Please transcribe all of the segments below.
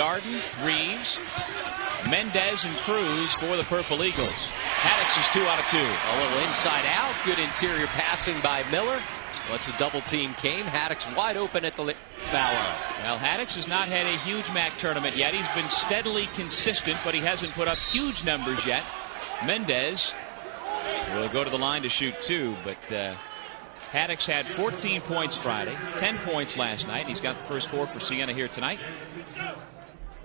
Darden, Reeves, Mendez, and Cruz for the Purple Eagles. Haddix is 2 out of 2. A little inside out. Good interior passing by Miller. Once a double team came, Haddix wide open at the foul line. Well, Haddix has not had a huge MAAC tournament yet. He's been steadily consistent, but he hasn't put up huge numbers yet. Mendez will go to the line to shoot 2, but Haddix had 14 points Friday, 10 points last night. He's got the first 4 for Siena here tonight.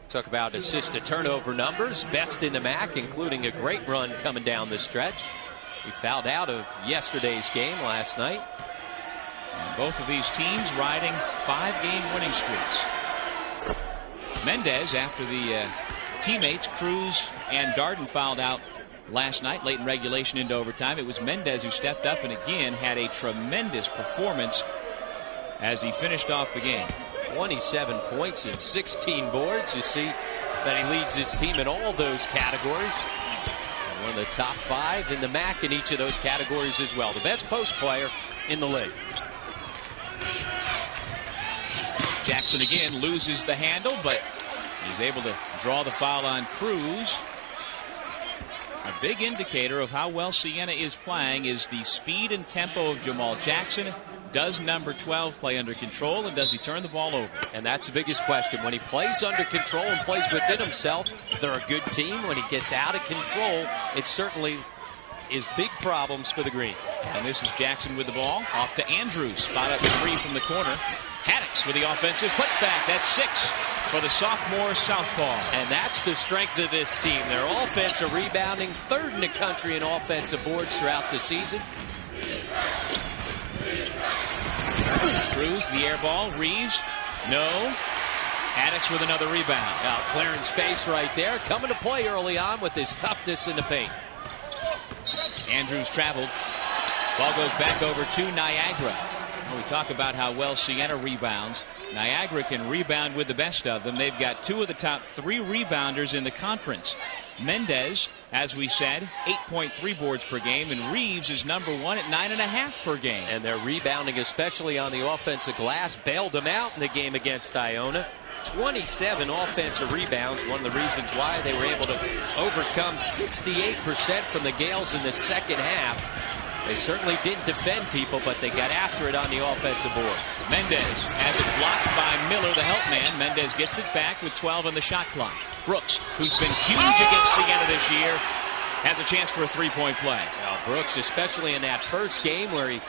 Talk about assist to turnover numbers, best in the MAAC, including a great run coming down the stretch. He fouled out of yesterday's game last night. And both of these teams riding 5-game winning streaks. Mendez, after the teammates Cruz and Darden fouled out last night, late in regulation into overtime, it was Mendez who stepped up and again had a tremendous performance as he finished off the game. 27 points and 16 boards. You see that he leads his team in all those categories. One of the top 5 in the MAAC in each of those categories as well. The best post player in the league. Jackson again loses the handle, but he's able to draw the foul on Cruz. A big indicator of how well Siena is playing is the speed and tempo of Jamal Jackson. Does number 12 play under control, and does he turn the ball over? And that's the biggest question. When he plays under control and plays within himself, they're a good team. When he gets out of control, it certainly is big problems for the Green. And this is Jackson with the ball. Off to Andrews. Spot up 3 from the corner. Haddix with the offensive putback. That's 6 for the sophomore southpaw. And that's the strength of this team. Their offensive rebounding, 3rd in the country in offensive boards throughout the season. Cruz, the air ball. Reeves, no. Haddix with another rebound. Now clearing space right there. Coming to play early on with his toughness in the paint. Andrews traveled. Ball goes back over to Niagara. Well, we talk about how well Siena rebounds. Niagara can rebound with the best of them. They've got 2 of the top 3 rebounders in the conference. Mendez, as we said, 8.3 boards per game, and Reeves is number 1 at 9.5 per game. And they're rebounding, especially on the offensive glass. Bailed them out in the game against Iona. 27 offensive rebounds. One of the reasons why they were able to overcome 68% from the Gales in the second half. They certainly didn't defend people, but they got after it on the offensive boards. Mendez has it blocked by Miller, the help man. Mendez gets it back with 12 on the shot clock. Brooks, who's been huge against Siena this year, has a chance for a 3-point play. Now, Brooks, especially in that first game where he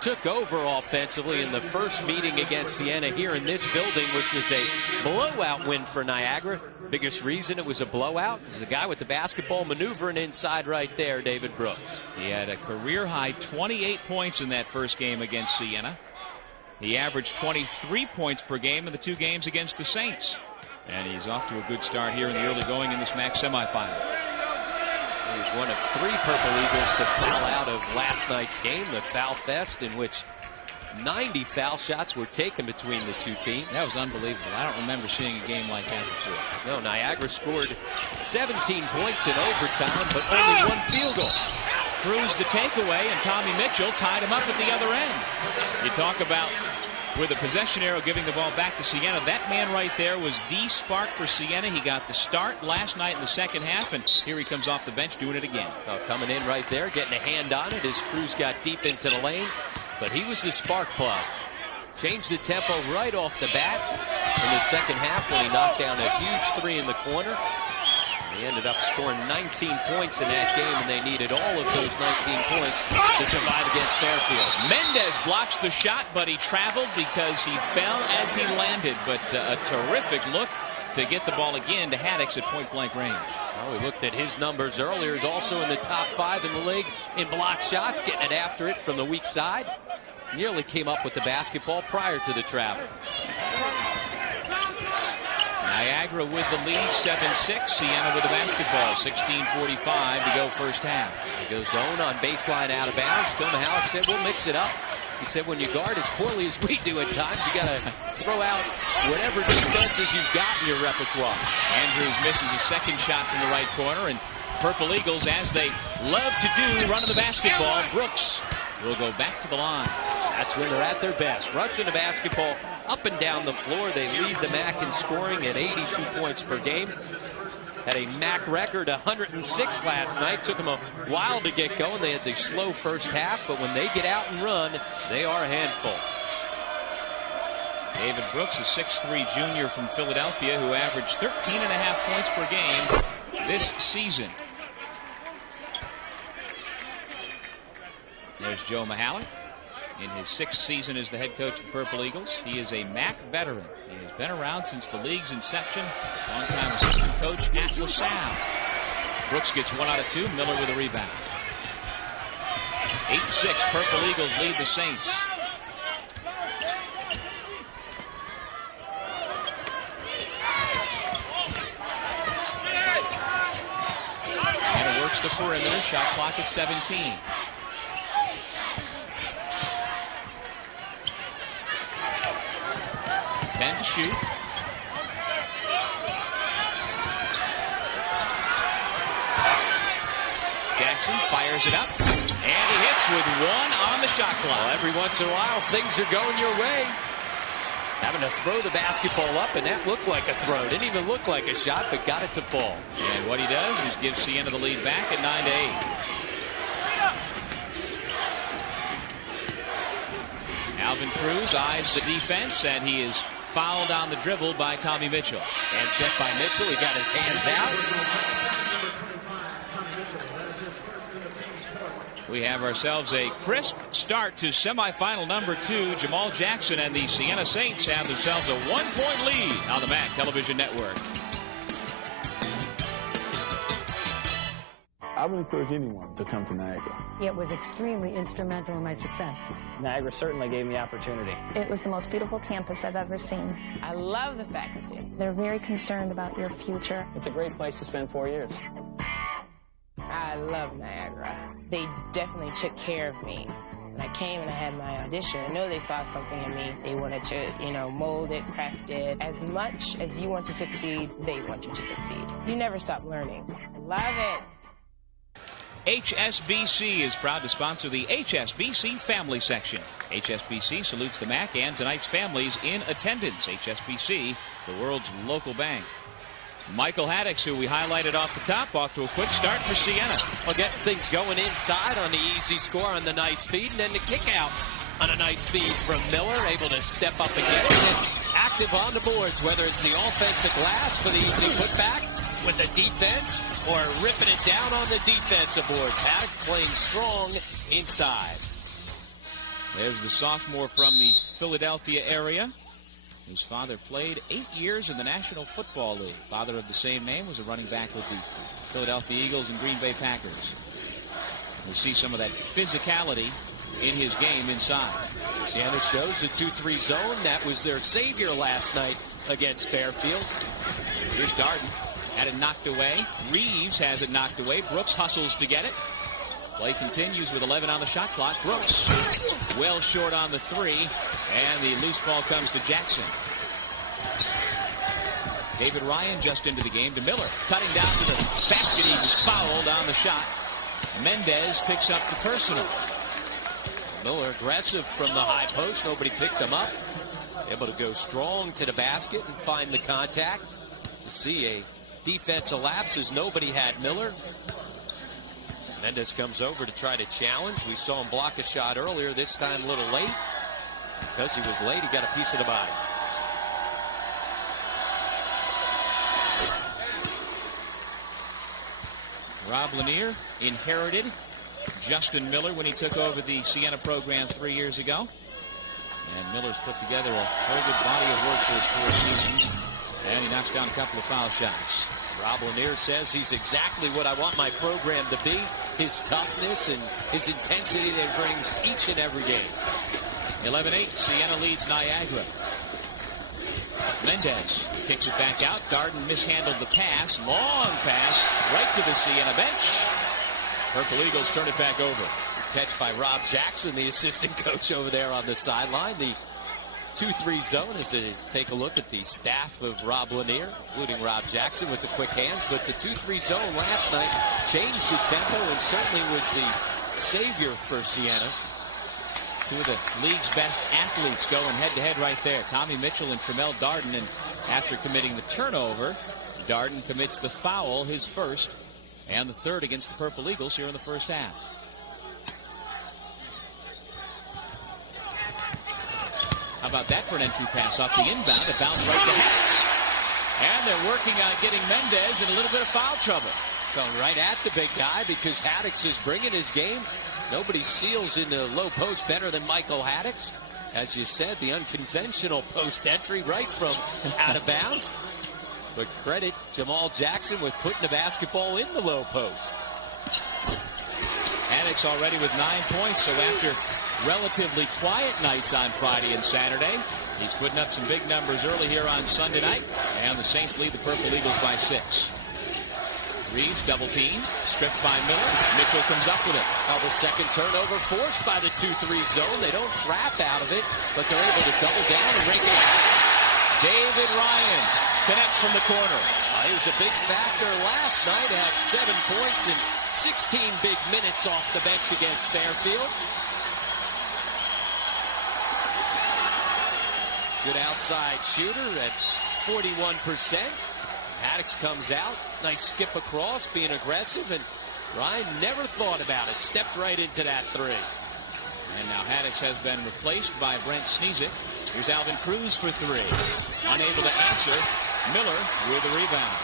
took over offensively in the first meeting against Siena here in this building, which was a blowout win for Niagara. Biggest reason it was a blowout is the guy with the basketball maneuvering inside right there, David Brooks. He had a career-high 28 points in that first game against Siena. He averaged 23 points per game in the 2 games against the Saints. And he's off to a good start here in the early going in this MAAC semifinal. He was one of 3 Purple Eagles to foul out of last night's game, the Foul Fest, in which 90 foul shots were taken between the 2 teams. That was unbelievable. I don't remember seeing a game like that before. No, Niagara scored 17 points in overtime, but only 1 field goal. Cruz the takeaway, and Tommy Mitchell tied him up at the other end. You talk about, with the possession arrow giving the ball back to Siena, that man right there was the spark for Siena. He got the start last night in the second half, and here he comes off the bench doing it again. Coming in right there, getting a hand on it as Cruz got deep into the lane. But he was the spark plug. Changed the tempo right off the bat in the second half when he knocked down a huge 3 in the corner. He ended up scoring 19 points in that game, and they needed all of those 19 points to survive against Fairfield. Mendez blocks the shot, but he traveled because he fell as he landed. But a terrific look to get the ball again to Haddix at point-blank range. Well, we looked at his numbers earlier. He's also in the top 5 in the league in block shots, getting it after it from the weak side. Nearly came up with the basketball prior to the travel. Niagara with the lead, 7-6. Siena with the basketball, 16:45 to go first half. He goes zone on baseline out of bounds. Tom Halleck said, we'll mix it up. He said, when you guard as poorly as we do at times, you got to throw out whatever defenses you've got in your repertoire. Andrews misses a second shot from the right corner, and Purple Eagles, as they love to do, running the basketball. Brooks will go back to the line. That's when they're at their best. Rushing the basketball up and down the floor. They lead the MAAC in scoring at 82 points per game. Had a MAAC record 106 last night. Took them a while to get going. They had the slow first half, but when they get out and run, they are a handful. David Brooks, a 6'3" junior from Philadelphia who averaged 13.5 points per game this season. There's Joe Mahalik in his 6th season as the head coach of the Purple Eagles. He is a MAAC veteran. He has been around since the league's inception. Longtime assistant coach at LaSalle. Brooks gets 1 out of 2. Miller with a rebound. 8-6. Purple Eagles lead the Saints. And it works the perimeter. Shot clock at 17. To shoot. Jackson fires it up, and he hits with 1 on the shot clock. Well, every once in a while, things are going your way. Having to throw the basketball up, and that looked like a throw. Didn't even look like a shot, but got it to fall. And what he does is give Siena the lead back at 9-8. Alvin Cruz eyes the defense, and he is fouled on the dribble by Tommy Mitchell. And checked by Mitchell. He got his hands out. We have ourselves a crisp start to semifinal number 2. Jamal Jackson and the Siena Saints have themselves a 1-point lead on the MAAC Television Network. I would encourage anyone to come to Niagara. It was extremely instrumental in my success. Niagara certainly gave me the opportunity. It was the most beautiful campus I've ever seen. I love the faculty. They're very concerned about your future. It's a great place to spend 4 years. I love Niagara. They definitely took care of me. When I came and I had my audition, I know they saw something in me. They wanted to, mold it, craft it. As much as you want to succeed, they want you to succeed. You never stop learning. Love it. HSBC is proud to sponsor the HSBC Family Section. HSBC salutes the MAAC and tonight's families in attendance. HSBC, the world's local bank. Michael Haddix, who we highlighted off the top, off to a quick start for Siena. Well, getting things going inside on the easy score on the nice feed, and then the kick out on a nice feed from Miller, able to step up and get it. And active on the boards, whether it's the offensive glass for the easy putback with the defense or ripping it down on the defensive boards. Haddix playing strong inside. There's the sophomore from the Philadelphia area, whose father played 8 years in the National Football League. Father of the same name was a running back with the Philadelphia Eagles and Green Bay Packers. We see some of that physicality in his game inside. Siena shows a 2-3 zone. That was their savior last night against Fairfield. Here's Darden. Had it knocked away. Reeves has it knocked away. Brooks hustles to get it. Play continues with 11 on the shot clock. Brooks well short on the 3, and the loose ball comes to Jackson. David Ryan just into the game to Miller. Cutting down to the basket. He was fouled on the shot. Mendez picks up the personal. Miller aggressive from the high post. Nobody picked him up. Able to go strong to the basket and find the contact. You see a defense elapses. Nobody had Miller. Mendez comes over to try to challenge. We saw him block a shot earlier, this time a little late. Because he was late, he got a piece of the body. Rob Lanier inherited Justin Miller when he took over the Siena program 3 years ago. And Miller's put together a very good body of work for his 4 seasons. And he knocks down a couple of foul shots. Rob Lanier says he's exactly what I want my program to be. His toughness and his intensity that he brings each and every game. 11-8, Siena leads Niagara. Mendez kicks it back out. Darden mishandled the pass. Long pass right to the Siena bench. Purple Eagles turn it back over. Catch by Rob Jackson, the assistant coach over there on the sideline. The 2-3 zone as they take a look at the staff of Rob Lanier, including Rob Jackson with the quick hands. But the 2-3 zone last night changed the tempo and certainly was the savior for Siena. Two of the league's best athletes going head-to-head right there. Tommy Mitchell and Tremel Darden. And after committing the turnover, Darden commits the foul, his first, and the third against the Purple Eagles here in the first half. How about that for an entry pass off the inbound? It bounced right to Haddix. And they're working on getting Mendez in a little bit of foul trouble. Going right at the big guy because Haddix is bringing his game. Nobody seals in the low post better than Michael Haddix. As you said, the unconventional post entry right from out of bounds. But credit Jamal Jackson with putting the basketball in the low post. Haddix already with 9 points, so after relatively quiet nights on Friday and Saturday, he's putting up some big numbers early here on Sunday night, and the Saints lead the Purple Eagles by 6. Reeves double team, stripped by Miller. Mitchell comes up with it. Now the second turnover forced by the 2-3 zone. They don't trap out of it, but they're able to double down and rake it out. David Ryan connects from the corner. He was a big factor last night. Had 7 points and 16 big minutes off the bench against Fairfield. Good outside shooter at 41%. Haddix comes out. Nice skip across, being aggressive, and Ryan never thought about it. Stepped right into that three. And now Haddix has been replaced by Brent Sneezik. Here's Alvin Cruz for 3. Unable to answer. Miller with the rebound.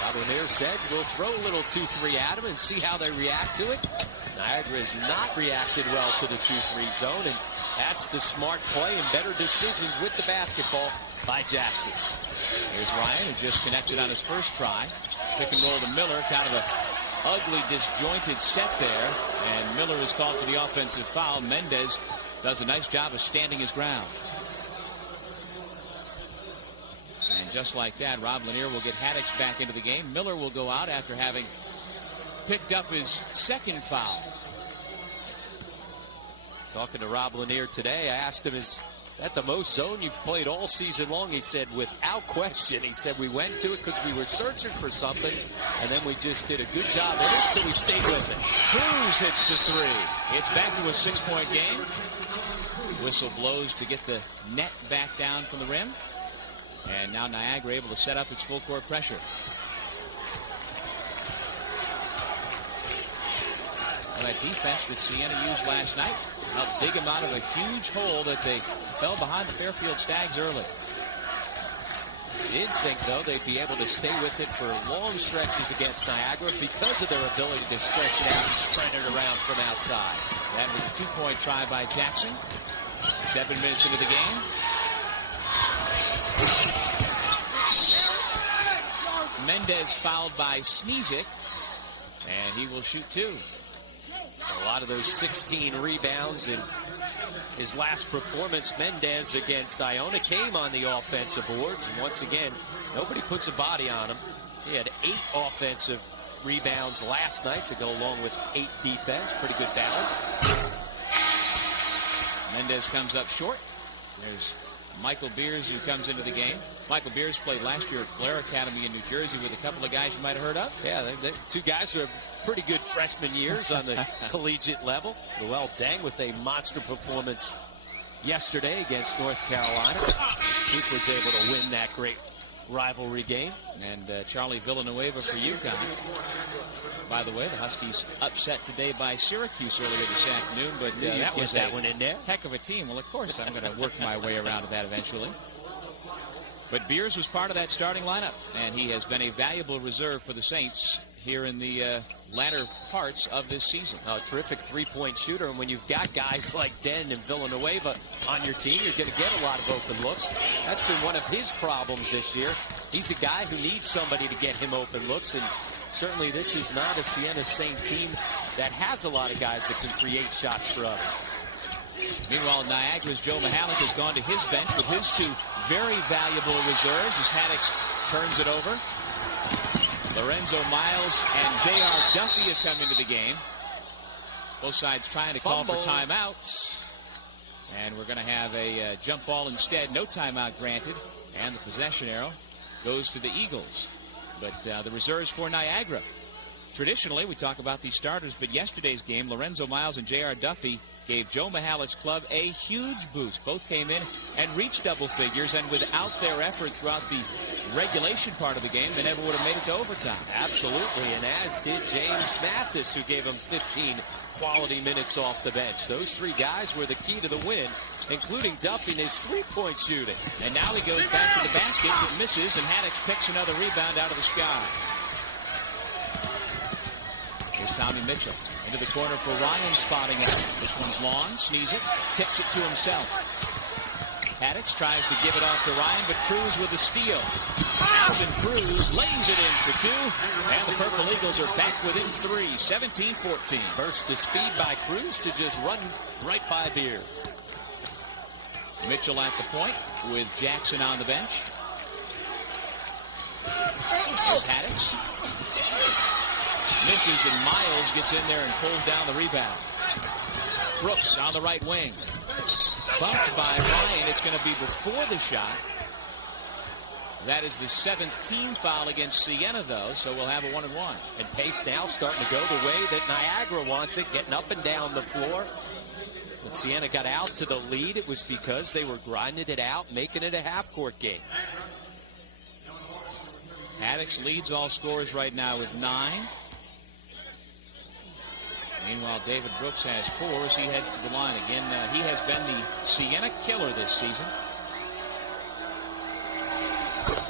Rob Lanier said, we'll throw a little 2-3 at him and see how they react to it. Niagara has not reacted well to the 2-3 zone, and that's the smart play and better decisions with the basketball by Jackson. Here's Ryan, who just connected on his first try. Pick and roll to Miller. Kind of a ugly, disjointed set there. And Miller is called for the offensive foul. Mendez does a nice job of standing his ground. And just like that, Rob Lanier will get Haddix back into the game. Miller will go out after having picked up his second foul. Talking to Rob Lanier today, I asked him, is that the most zone you've played all season long? He said, without question. He said, we went to it because we were searching for something, and then we just did a good job in it, so we stayed with it. Cruz hits the 3. It's back to a 6-point game. Whistle blows to get the net back down from the rim. And now Niagara able to set up its full court pressure. Well, that defense that Siena used last night helped dig them out of a huge hole that they fell behind the Fairfield Stags early. Did think, though, they'd be able to stay with it for long stretches against Niagara because of their ability to stretch it out and spread it around from outside. That was a 2-point try by Jackson. 7 minutes into the game. Mendez fouled by Sneezik, and he will shoot 2. A lot of those 16 rebounds in his last performance, Mendez against Iona, came on the offensive boards. And once again, nobody puts a body on him. He had 8 offensive rebounds last night to go along with 8 defense. Pretty good balance. Mendez comes up short. There's Michael Beers, who comes into the game. Michael Beers played last year at Blair Academy in New Jersey with a couple of guys you might have heard of. Yeah, they're 2 guys who have pretty good freshman years on the collegiate level. Noel Deng with a monster performance yesterday against North Carolina. He was able to win that great rivalry game. And Charlie Villanueva for UConn. By the way, the Huskies upset today by Syracuse earlier this afternoon, but that was that one in there. Heck of a team. Well, of course, I'm going to work my way around to that eventually. But Beers was part of that starting lineup, and he has been a valuable reserve for the Saints here in the latter parts of this season. A terrific three-point shooter, and when you've got guys like Den and Villanueva on your team, you're going to get a lot of open looks. That's been one of his problems this year. He's a guy who needs somebody to get him open looks, and certainly this is not a Siena Saint team that has a lot of guys that can create shots for others. Meanwhile, Niagara's Joe Mihalik has gone to his bench with his 2 very valuable reserves as Haddix turns it over. Lorenzo Miles and J.R. Duffy have come into the game. Both sides trying to call for timeouts. And we're going to have a jump ball instead. No timeout granted. And the possession arrow goes to the Eagles. But the reserves for Niagara Traditionally, we talk about these starters, but yesterday's game, Lorenzo Miles and J.R. Duffy gave Joe Mihalik's club a huge boost. Both came in and reached double figures, and without their effort throughout the regulation part of the game, they never would have made it to overtime. Absolutely, and as did James Mathis, who gave him 15 quality minutes off the bench. Those three guys were the key to the win, including Duffy in his three-point shooting. And now he goes back to the basket, but misses, and Haddix picks another rebound out of the sky. Here's Tommy Mitchell into the corner for Ryan, spotting up. This one's long, sneeze it, tips it to himself. Haddix tries to give it off to Ryan, but Cruz with the steal. Alvin Cruz lays it in for two, and the Purple Eagles are back within three, 17-14. Burst to speed by Cruz to just run right by Beers. Mitchell at the point with Jackson on the bench. There's Haddix. Misses, and Miles gets in there and pulls down the rebound. Brooks on the right wing. Bumped by Ryan. It's going to be before the shot. That is the 7th team foul against Siena, though, so we'll have a 1-and-1. And pace now starting to go the way that Niagara wants it, getting up and down the floor. When Siena got out to the lead, it was because they were grinding it out, making it a half-court game. Haddix leads all scorers right now with 9. Meanwhile, David Brooks has 4 as he heads to the line. Again, he has been the Siena killer this season.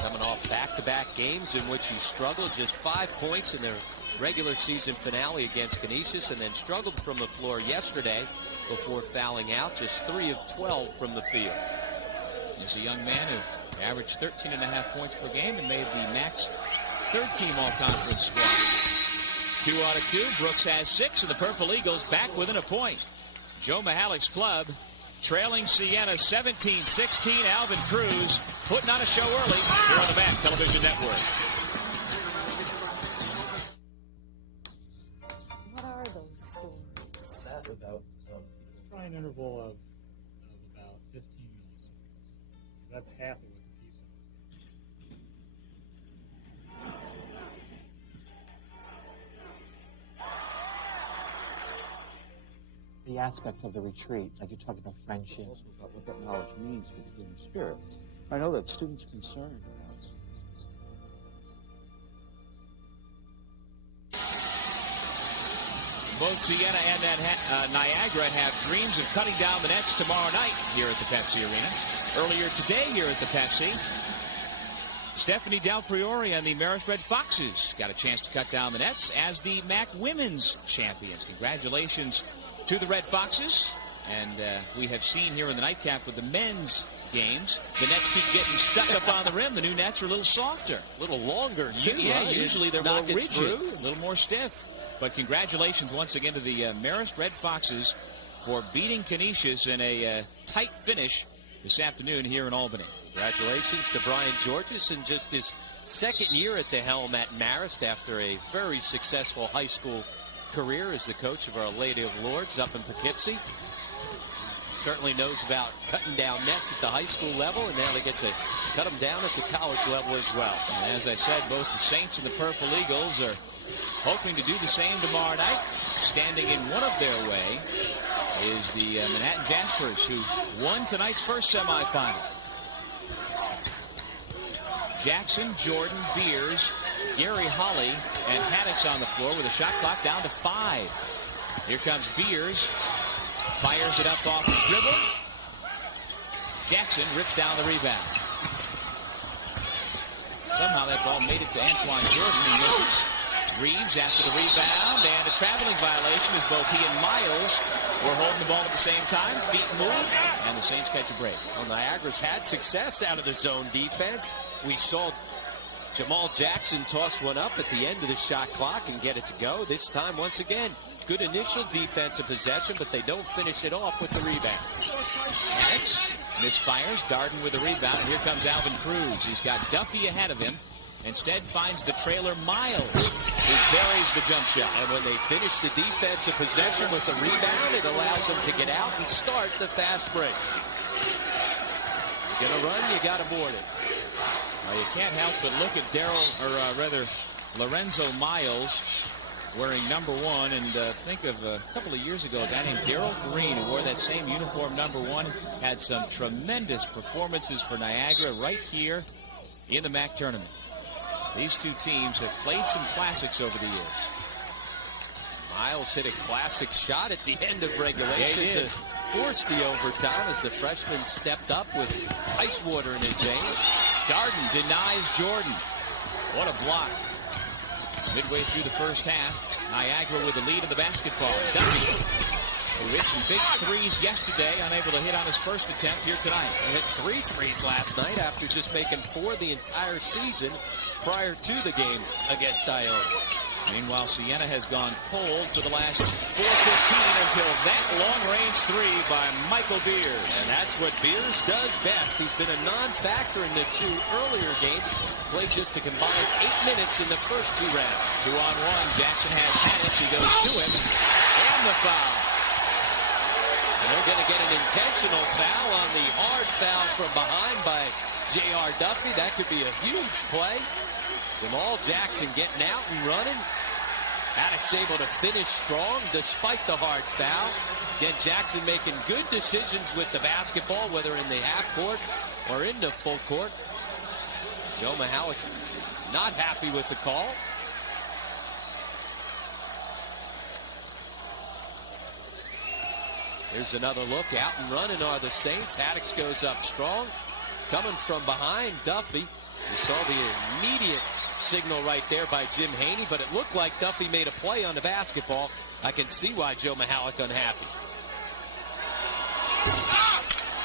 Coming off back-to-back games in which he struggled, just 5 points in their regular season finale against Canisius, and then struggled from the floor yesterday before fouling out, just 3 of 12 from the field. He's a young man who averaged 13.5 points per game and made the MAAC's third-team all-conference squad. 2 out of 2. Brooks has 6, and the Purple Eagles back within a point. Joe Mihalik's club trailing Siena 17-16. Alvin Cruz putting on a show early here on the MAAC Television Network. What are those stories? About try an interval of about 15 milliseconds. That's half of what the piece is. The aspects of the retreat, like you talked about friendship. Also about what that knowledge means for the human spirit. I know that students are concerned about it. Both Siena and Niagara have dreams of cutting down the nets tomorrow night here at the Pepsi Arena. Earlier today here at the Pepsi, Stephanie Del Priore and the Marist Red Foxes got a chance to cut down the nets as the MAAC Women's Champions. Congratulations to the Red Foxes. And we have seen here in the nightcap with the men's games, the nets keep getting stuck up on the rim. The new nets are a little softer. A little longer, too. Yeah, right? usually they're more rigid, through. a little more stiff. But congratulations once again to the Marist Red Foxes for beating Canisius in a tight finish this afternoon here in Albany. Congratulations to Brian Georges in just his second year at the helm at Marist after a very successful high school career as the coach of Our Lady of Lourdes up in Poughkeepsie. Certainly knows about cutting down nets at the high school level, and now they get to cut them down at the college level as well. And as I said, both the Saints and the Purple Eagles are hoping to do the same tomorrow night. Standing in one of their way is the Manhattan Jaspers, who won tonight's first semifinal. Jackson, Jordan, Beers, Gary Holly, and Haddix on the floor with a shot clock down to 5. Here comes Beers. Fires it up off the dribble. Jackson rips down the rebound. Somehow that ball made it to Antoine Jordan. He misses. Reeves after the rebound, and a traveling violation as both he and Miles were holding the ball at the same time. Feet move, and the Saints catch a break. Well, Niagara's had success out of the zone defense. We saw Jamal Jackson toss one up at the end of the shot clock and get it to go. This time, once again, good initial defensive possession, but they don't finish it off with the rebound. Haddix misfires. Darden with the rebound. Here comes Alvin Cruz. He's got Duffy ahead of him. Instead finds the trailer Miles, who buries the jump shot. And when they finish the defensive possession with the rebound, it allows them to get out and start the fast break. You're going to run, you got to board it. Well, you can't help but look at Lorenzo Miles wearing number 1. And think of a couple of years ago, a guy named Darryl Green, who wore that same uniform, number 1, had some tremendous performances for Niagara right here in the MAAC tournament. These two teams have played some classics over the years. Miles hit a classic shot at the end of regulation to force the overtime as the freshman stepped up with ice water in his veins. Darden denies Jordan. What a block. Midway through the first half, Niagara with the lead in the basketball. Duffy, who hit some big threes yesterday, unable to hit on his first attempt here tonight. He hit 3 threes last night after just making 4 the entire season prior to the game against Iona. Meanwhile, Siena has gone cold for the last 4:15 until that long-range 3 by Michael Beers. And that's what Beers does best. He's been a non-factor in the 2 earlier games. Played just a combined 8 minutes in the first 2 rounds. 2-on-1. Jackson has Haddox. He goes to him. And the foul. And they're going to get an intentional foul on the hard foul from behind by J.R. Duffy. That could be a huge play. Jamal Jackson getting out and running. Haddox able to finish strong despite the hard foul. Again, Jackson making good decisions with the basketball, whether in the half court or in the full court. Joe Mahalik not happy with the call. Here's another look. Out and running are the Saints. Haddox goes up strong. Coming from behind, Duffy. You saw the immediate signal right there by Jim Haney, but it looked like Duffy made a play on the basketball. I can see why Joe Mahalik unhappy.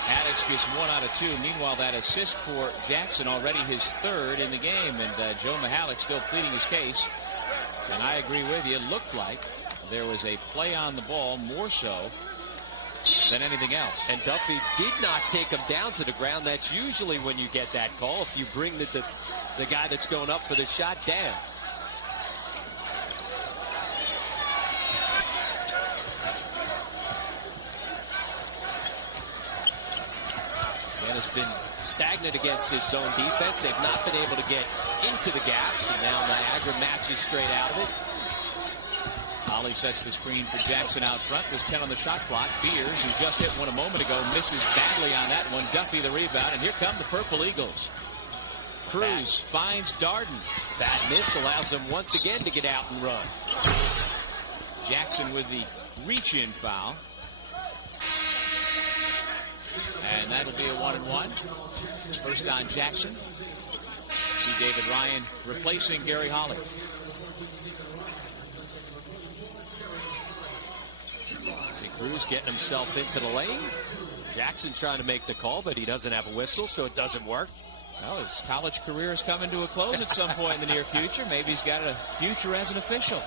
Haddox gets 1 out of 2. Meanwhile, that assist for Jackson, already his 3rd in the game, and Joe Mahalik still pleading his case. And I agree with you. It looked like there was a play on the ball, more so than anything else. And Duffy did not take him down to the ground. That's usually when you get that call, if you bring the guy that's going up for the shot down. Siena's been stagnant against his zone defense. They've not been able to get into the gaps, and now Niagara matches straight out of it. Ollie sets the screen for Jackson out front. There's 10 on the shot clock. Beers, who just hit one a moment ago, misses badly on that one. Duffy the rebound, and here come the Purple Eagles. Cruz finds Darden. That miss allows him once again to get out and run. Jackson with the reach-in foul. And that'll be a 1-and-1. First on Jackson. See David Ryan replacing Gary Holly. See Cruz getting himself into the lane. Jackson trying to make the call, but he doesn't have a whistle, so it doesn't work. Well, his college career is coming to a close at some point in the near future. Maybe he's got a future as an official.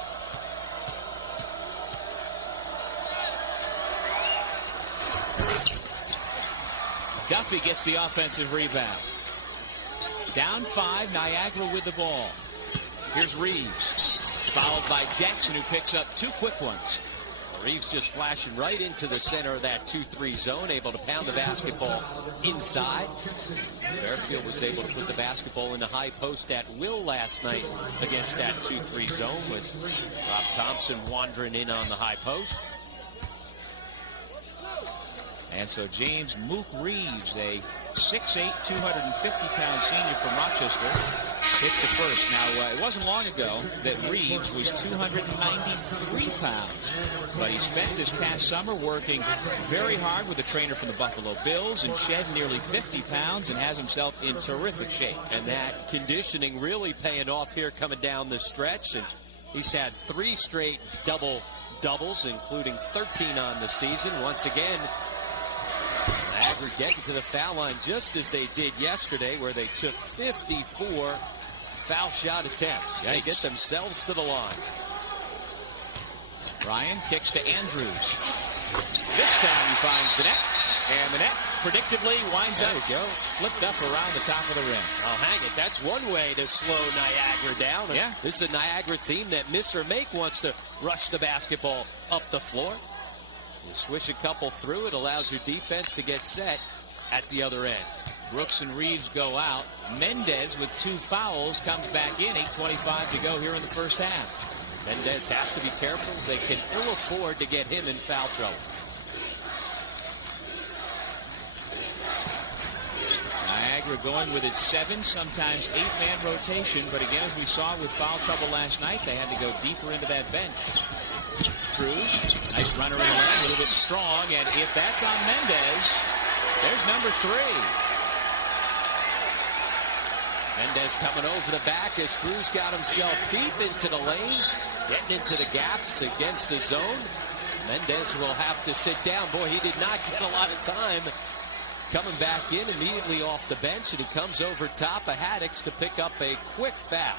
Duffy gets the offensive rebound. Down 5, Niagara with the ball. Here's Reeves, followed by Jackson, who picks up 2 quick ones. Reeves just flashing right into the center of that 2-3 zone, able to pound the basketball inside. Fairfield was able to put the basketball in the high post at will last night against that 2-3 zone, with Rob Thompson wandering in on the high post. And so James Mook Reeves, a 6'8", 250-pound senior from Rochester, hits the first. Now, it wasn't long ago that Reeves was 293 pounds, but he spent this past summer working very hard with a trainer from the Buffalo Bills and shed nearly 50 pounds and has himself in terrific shape. And that conditioning really paying off here coming down the stretch, and he's had 3 straight double-doubles, including 13 on the season. Once again, Niagara getting to the foul line just as they did yesterday, where they took 54 foul shot attempts. They get themselves to the line. Ryan kicks to Andrews. This time he finds the net, and the net predictably winds up flipped up around the top of the rim. I'll hang it. That's one way to slow Niagara down. Yeah. This is a Niagara team that miss or make wants to rush the basketball up the floor. You swish a couple through, it allows your defense to get set at the other end. Brooks and Reeves go out. Mendez with 2 fouls comes back in. 8:25 to go here in the first half. Mendez has to be careful. They can ill afford to get him in foul trouble. Niagara going with its 7, sometimes 8-man rotation, but again, as we saw with foul trouble last night, they had to go deeper into that bench. Cruz, nice runner in the lane, a little bit strong, and if that's on Mendez, there's number 3. Mendez coming over the back as Cruz got himself deep into the lane, getting into the gaps against the zone. Mendez will have to sit down. Boy, he did not get a lot of time coming back in immediately off the bench, and he comes over top of Haddix to pick up a quick foul.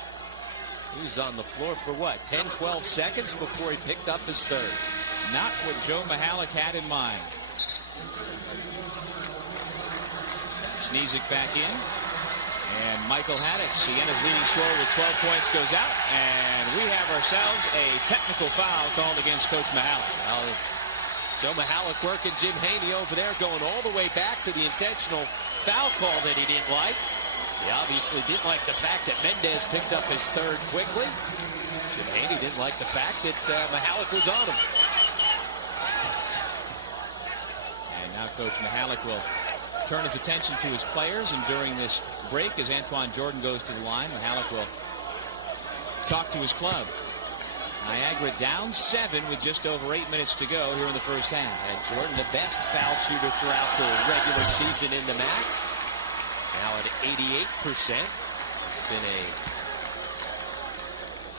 He was on the floor for what, 10, 12 seconds before he picked up his third. Not what Joe Mihalik had in mind. Sneezik back in. And Michael Haddix, Siena's leading scorer with 12 points, goes out. And we have ourselves a technical foul called against Coach Mihalik. Well, Joe Mihalik working Jim Haney over there, going all the way back to the intentional foul call that he didn't like. He obviously didn't like the fact that Mendez picked up his third quickly. Jim Haney didn't like the fact that Mihalik was on him. And now Coach Mihalik will turn his attention to his players, and during this break, as Antoine Jordan goes to the line, Mihalik will talk to his club. Niagara down 7 with just over 8 minutes to go here in the first half. And Jordan, the best foul shooter throughout the regular season in the MAAC. Now at 88%. He's been a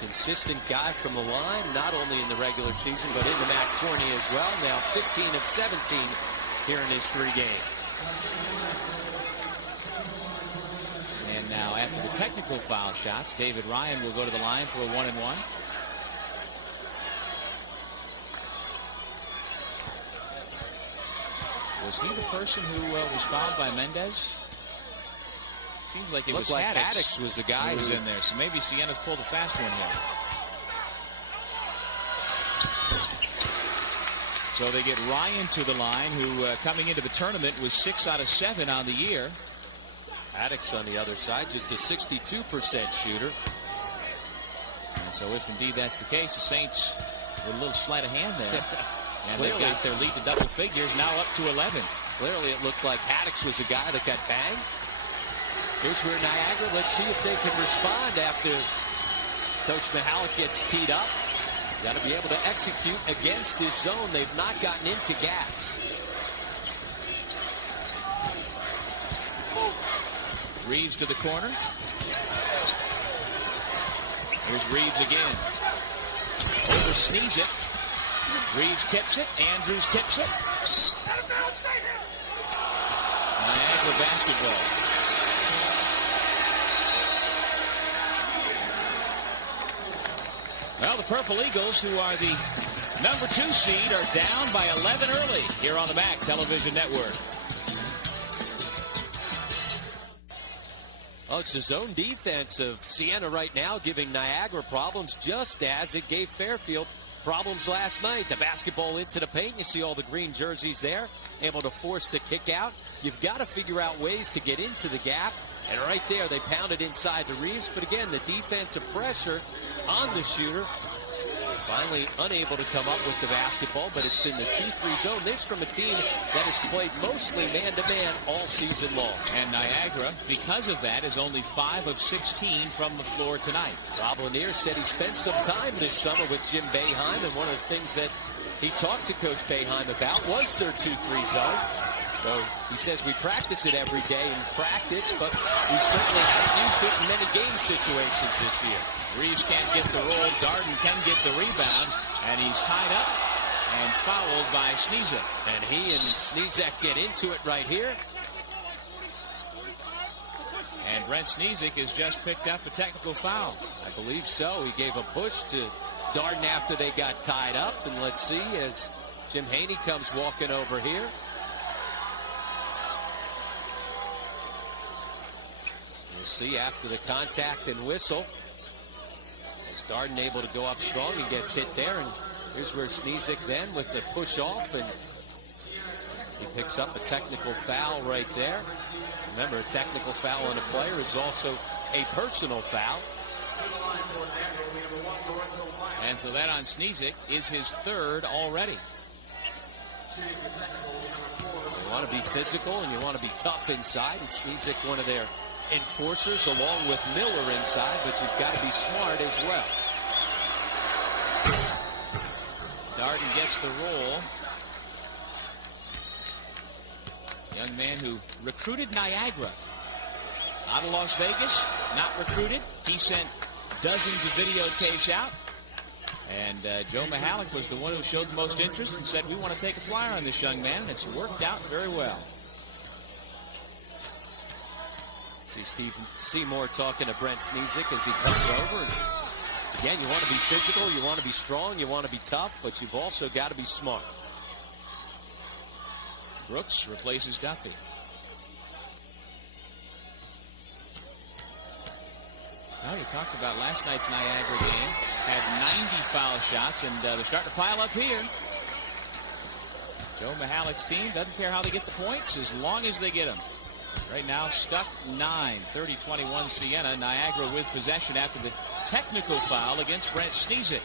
consistent guy from the line, not only in the regular season, but in the MAAC tourney as well. Now 15 of 17 here in his 3 games. And now after the technical foul shots, David Ryan will go to the line for a 1-and-1. Was he the person who was fouled by Mendez? Seems like it was like Haddix was the guy who was in there. So maybe Siena's pulled a fast one here. So they get Ryan to the line, who coming into the tournament was 6 out of 7 on the year. Haddix on the other side, just a 62% shooter. And so if indeed that's the case, the Saints with a little sleight of hand there. And they've got their lead to double figures, now up to 11. Clearly it looked like Haddix was the guy that got banged. Here's where Niagara, let's see if they can respond after Coach Mihalik gets teed up. Got to be able to execute against this zone. They've not gotten into gaps. Reeves to the corner. Here's Reeves again. Over Sneezik. Reeves tips it. Andrews tips it. Niagara basketball. Well, the Purple Eagles, who are the number 2 seed, are down by 11 early here on the MAAC Television Network. Oh, it's the zone defense of Siena right now giving Niagara problems, just as it gave Fairfield problems last night. The basketball into the paint. You see all the green jerseys there, able to force the kick out. You've got to figure out ways to get into the gap. And right there, they pounded inside to Reeves. But again, the defensive pressure on the shooter. Finally unable to come up with the basketball, but it's been the 2-3 zone. This from a team that has played mostly man-to-man all season long. And Niagara, because of that, is only 5 of 16 from the floor tonight. Rob Lanier said he spent some time this summer with Jim Boeheim, and one of the things that he talked to Coach Boeheim about was their 2-3 zone. So he says we practice it every day in practice, but we certainly haven't used it in many game situations this year. Reeves can't get the roll. Darden can get the rebound, and he's tied up and fouled by Sneezik. And he and Sneezik get into it right here. And Brent Sneezik has just picked up a technical foul. I believe so. He gave a push to Darden after they got tied up. And let's see as Jim Haney comes walking over here. We'll see after the contact and whistle. As Darden able to go up strong and gets hit there. And here's where Sneezik then with the push off. And he picks up a technical foul right there. Remember, a technical foul on a player is also a personal foul. And so that on Sneezik is his third already. You want to be physical and you want to be tough inside. And Sneezik, one of their enforcers, along with Miller inside, but you've got to be smart as well. Darden gets the roll. Young man who recruited Niagara out of Las Vegas, not recruited. He sent dozens of videotapes out. And Joe Mihalik was the one who showed the most interest and said, we want to take a flyer on this young man, and it's worked out very well. See Stephen Seymour talking to Brent Sneezik as he comes over. And again, you want to be physical, you want to be strong, you want to be tough, but you've also got to be smart. Brooks replaces Duffy. Well, you talked about last night's Niagara game. Had 90 foul shots, and they're starting to pile up here. Joe Mihalik's team doesn't care how they get the points as long as they get them. Right now, stuck 9, 30-21 Siena. Niagara with possession after the technical foul against Brent Sneezik.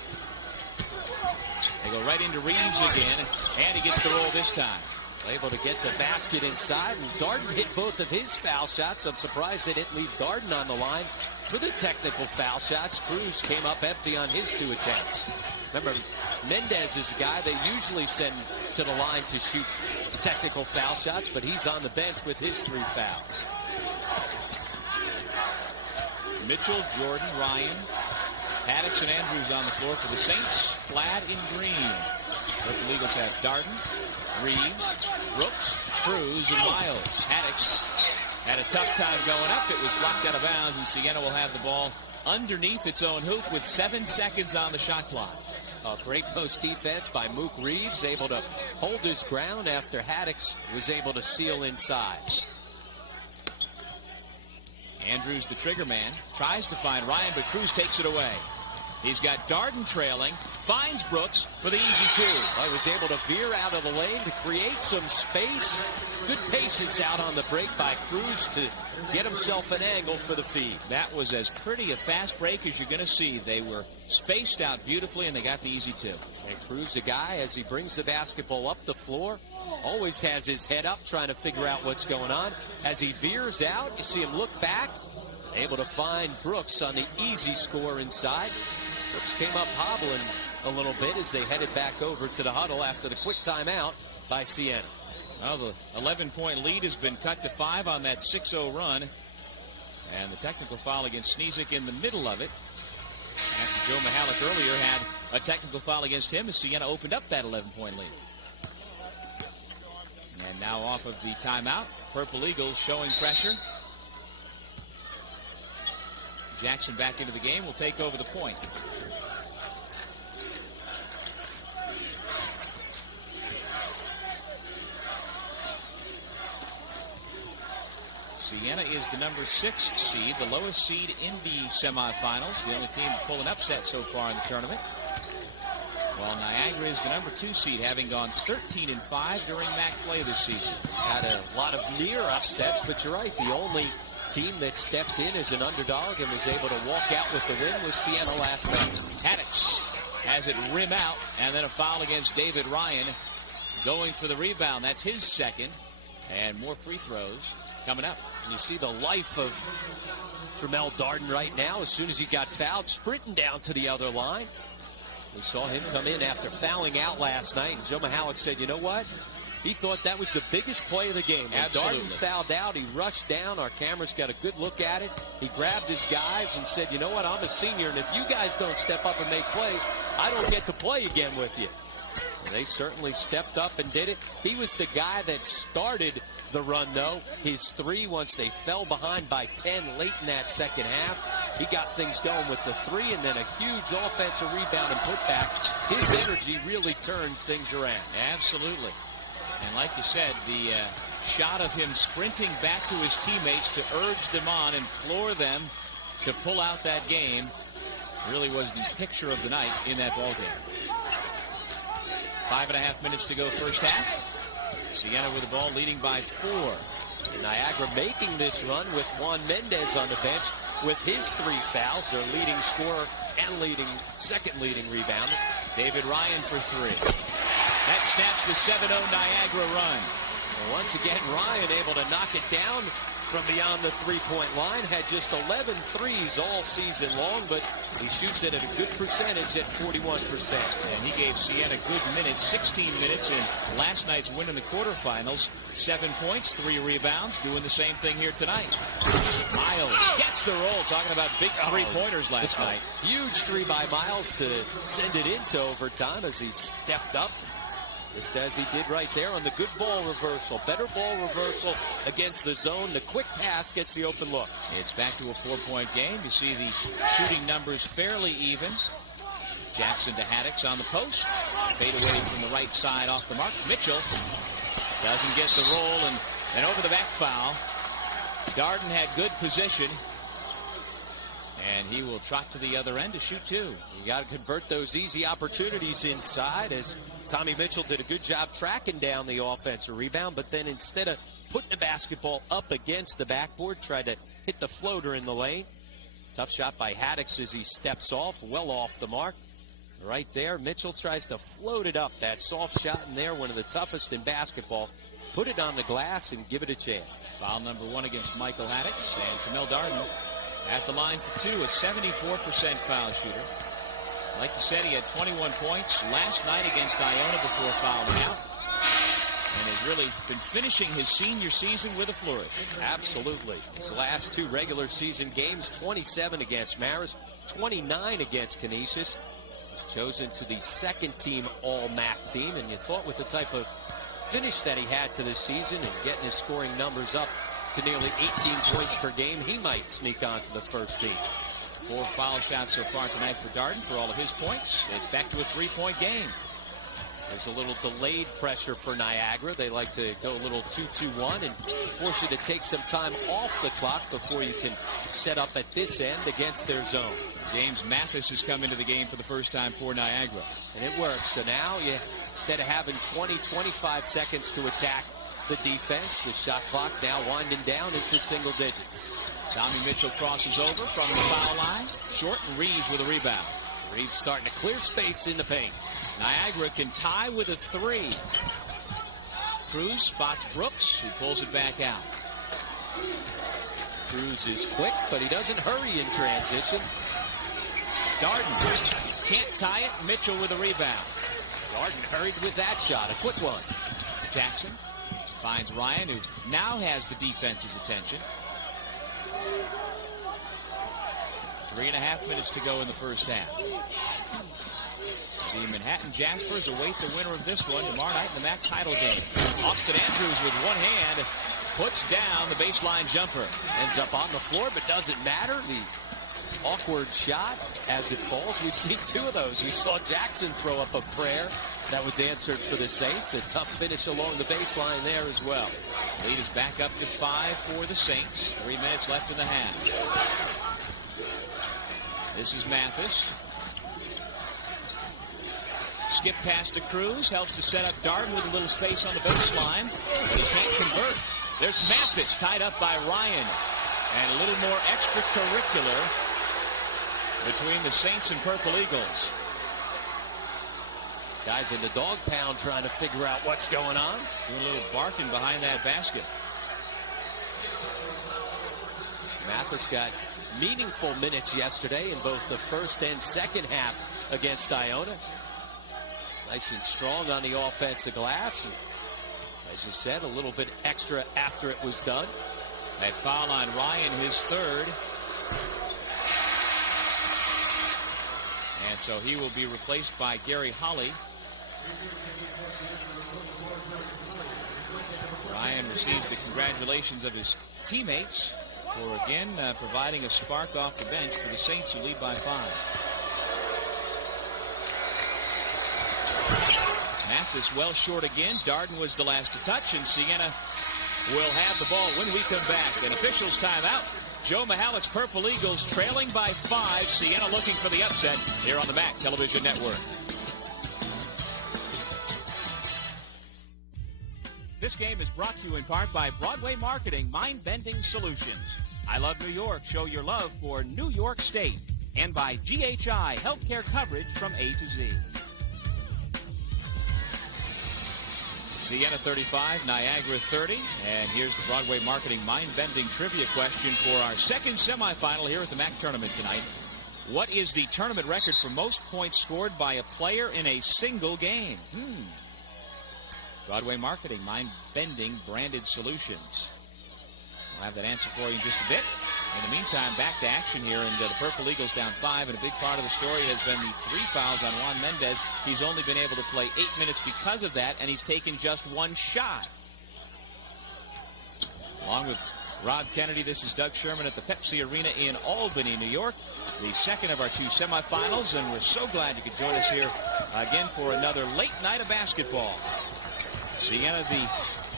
They go right into Reeves again, and he gets the roll this time. Able to get the basket inside, and Darden hit both of his foul shots. I'm surprised they didn't leave Darden on the line for the technical foul shots. Cruz came up empty on his 2 attempts. Remember, Mendez is a guy they usually send to the line to shoot technical foul shots, but he's on the bench with his 3 fouls. Mitchell, Jordan, Ryan, Haddix, and Andrews on the floor for the Saints, clad in green. Purple Eagles have Darden, Reeves, Brooks, Cruz, and Miles. Haddix had a tough time going up. It was blocked out of bounds, and Siena will have the ball underneath its own hoop with 7 seconds on the shot clock. A great post defense by Mook Reeves, able to hold his ground after Haddix was able to seal inside. Andrews, the trigger man, tries to find Ryan, but Cruz takes it away. He's got Darden trailing, finds Brooks for the easy 2. Well, he was able to veer out of the lane to create some space. Good patience out on the break by Cruz to get himself an angle for the feed. That was as pretty a fast break as you're going to see. They were spaced out beautifully, and they got the easy 2. And Cruz, a guy, as he brings the basketball up the floor, always has his head up trying to figure out what's going on. As he veers out, you see him look back, able to find Brooks on the easy score inside. Brooks came up hobbling a little bit as they headed back over to the huddle after the quick timeout by Siena. Well, the 11-point lead has been cut to 5 on that 6-0 run. And the technical foul against Sneezik in the middle of it. After Joe Mihalik earlier had a technical foul against him as Siena opened up that 11-point lead. And now off of the timeout, Purple Eagles showing pressure. Jackson back into the game will take over the point. Siena is the number 6 seed, the lowest seed in the semifinals. The only team to pull an upset so far in the tournament. While Niagara is the number 2 seed, having gone 13-5 during MAAC play this season. Had a lot of near upsets, but you're right. The only team that stepped in as an underdog and was able to walk out with the win was Siena last night. Haddix has it rim out, and then a foul against David Ryan. Going for the rebound. That's his second. And more free throws coming up. And you see the life of Tremel Darden right now. As soon as he got fouled, sprinting down to the other line. We saw him come in after fouling out last night, and Joe Mihalik said, you know what? He thought that was the biggest play of the game. When Absolutely. Darden fouled out, he rushed down. Our camera's got a good look at it. He grabbed his guys and said, you know what? I'm a senior, and if you guys don't step up and make plays, I don't get to play again with you. And they certainly stepped up and did it. He was the guy that started the run, though. His 3, once they fell behind by 10 late in that second half, he got things going with the 3 and then a huge offensive rebound and putback. His energy really turned things around. Absolutely. And like you said, the shot of him sprinting back to his teammates to urge them on and implore them to pull out that game really was the picture of the night in that ball game. 5.5 minutes to go first half. Siena with the ball leading by 4. And Niagara making this run with Juan Mendez on the bench. with his 3 fouls, their leading scorer and second leading rebounder. David Ryan for 3. That snaps the 7-0 Niagara run. And once again, Ryan able to knock it down from beyond the three-point line. Had just 11 threes all season long, but he shoots it at a good percentage at 41%. And he gave Siena good minutes, 16 minutes in last night's win in the quarterfinals. 7 points, 3 rebounds, doing the same thing here tonight. Miles gets the roll, talking about big three-pointers last night. Huge 3 by Miles to send it into overtime as he stepped up. Just as he did right there on the good ball reversal. Better ball reversal against the zone. The quick pass gets the open look. It's back to a 4-point game. You see the shooting numbers fairly even. Jackson to Haddix on the post. Fade away from the right side off the mark. Mitchell doesn't get the roll, and over the back foul. Darden had good position. And he will trot to the other end to shoot 2. You got to convert those easy opportunities inside, as Tommy Mitchell did a good job tracking down the offensive rebound, but then instead of putting the basketball up against the backboard, tried to hit the floater in the lane. Tough shot by Haddix as he steps off, well off the mark. Right there, Mitchell tries to float it up. That soft shot in there, one of the toughest in basketball. Put it on the glass and give it a chance. Foul number 1 against Michael Haddix, and Tramel Darden at the line for 2, a 74% foul shooter. Like you said, he had 21 points last night against Iona before fouling out. And has really been finishing his senior season with a flourish. Absolutely. His last 2 regular season games, 27 against Marist, 29 against Canisius. Was chosen to the second-team All-MAAC team, and you thought with the type of finish that he had to this season and getting his scoring numbers up to nearly 18 points per game, he might sneak on to the first team. 4 foul shots so far tonight for Darden for all of his points. It's back to a 3-point game. There's a little delayed pressure for Niagara. They like to go a little 2-2-1 and force you to take some time off the clock before you can set up at this end against their zone. James Mathis has come into the game for the first time for Niagara. And it works. So now, instead of having 20, 25 seconds to attack the defense, the shot clock now winding down into single digits. Tommy Mitchell crosses over from the foul line. Short, and Reeves with a rebound. Reeves starting to clear space in the paint. Niagara can tie with a 3. Cruz spots Brooks, who pulls it back out. Cruz is quick, but he doesn't hurry in transition. Darden can't tie it. Mitchell with a rebound. Darden hurried with that shot, a quick one. Jackson finds Ryan, who now has the defense's attention. 3.5 minutes to go in the first half. The Manhattan Jaspers await the winner of this one tomorrow night in the MAAC title game. Austin Andrews with one hand puts down the baseline jumper. Ends up on the floor, but doesn't matter. The awkward shot as it falls. We've seen 2 of those. We saw Jackson throw up a prayer that was answered for the Saints. A tough finish along the baseline there as well. Lead is back up to 5 for the Saints. 3 minutes left in the half. This is Mathis. Skip pass to Cruz. Helps to set up Darden with a little space on the baseline. But he can't convert. There's Mathis tied up by Ryan. And a little more extracurricular between the Saints and Purple Eagles. Guys in the dog pound trying to figure out what's going on. Doing a little barking behind that basket. Mathis got meaningful minutes yesterday in both the first and second half against Iona. Nice and strong on the offensive glass. And as you said, a little bit extra after it was done. That foul on Ryan, his 3rd. And so he will be replaced by Gary Holly. Ryan receives the congratulations of his teammates for again providing a spark off the bench for the Saints, who lead by 5. Mathis well short again. Darden was the last to touch, and Siena will have the ball when we come back. An officials timeout. Joe Mihalik's Purple Eagles trailing by 5. Siena looking for the upset here on the MAAC Television Network. This game is brought to you in part by Broadway Marketing Mind-Bending Solutions. I Love New York. Show your love for New York State. And by GHI, healthcare coverage from A to Z. Siena 35, Niagara 30. And here's the Broadway Marketing mind-bending trivia question for our second semifinal here at the MAAC tournament tonight. What is the tournament record for most points scored by a player in a single game? Broadway Marketing, mind-bending branded solutions. We'll have that answer for you in just a bit. In the meantime, back to action here, and the Purple Eagles down 5, and a big part of the story has been the 3 fouls on Juan Mendez. He's only been able to play 8 minutes because of that, and he's taken just 1 shot. Along with Rob Kennedy, this is Doug Sherman at the Pepsi Arena in Albany, New York. The second of our 2 semifinals, and we're so glad you could join us here again for another late night of basketball. Siena, the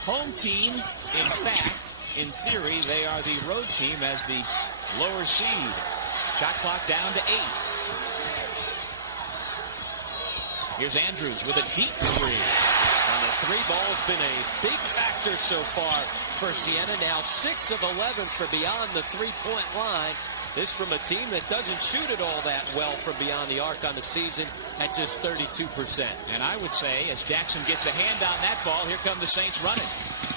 home team. In fact, in theory, they are the road team as the lower seed. Shot clock down to 8. Here's Andrews with a deep 3. And the 3 ball's been a big factor so far for Siena. Now 6 of 11 for beyond the 3-point line. This from a team that doesn't shoot it all that well from beyond the arc on the season at just 32%. And I would say, as Jackson gets a hand on that ball, here come the Saints running.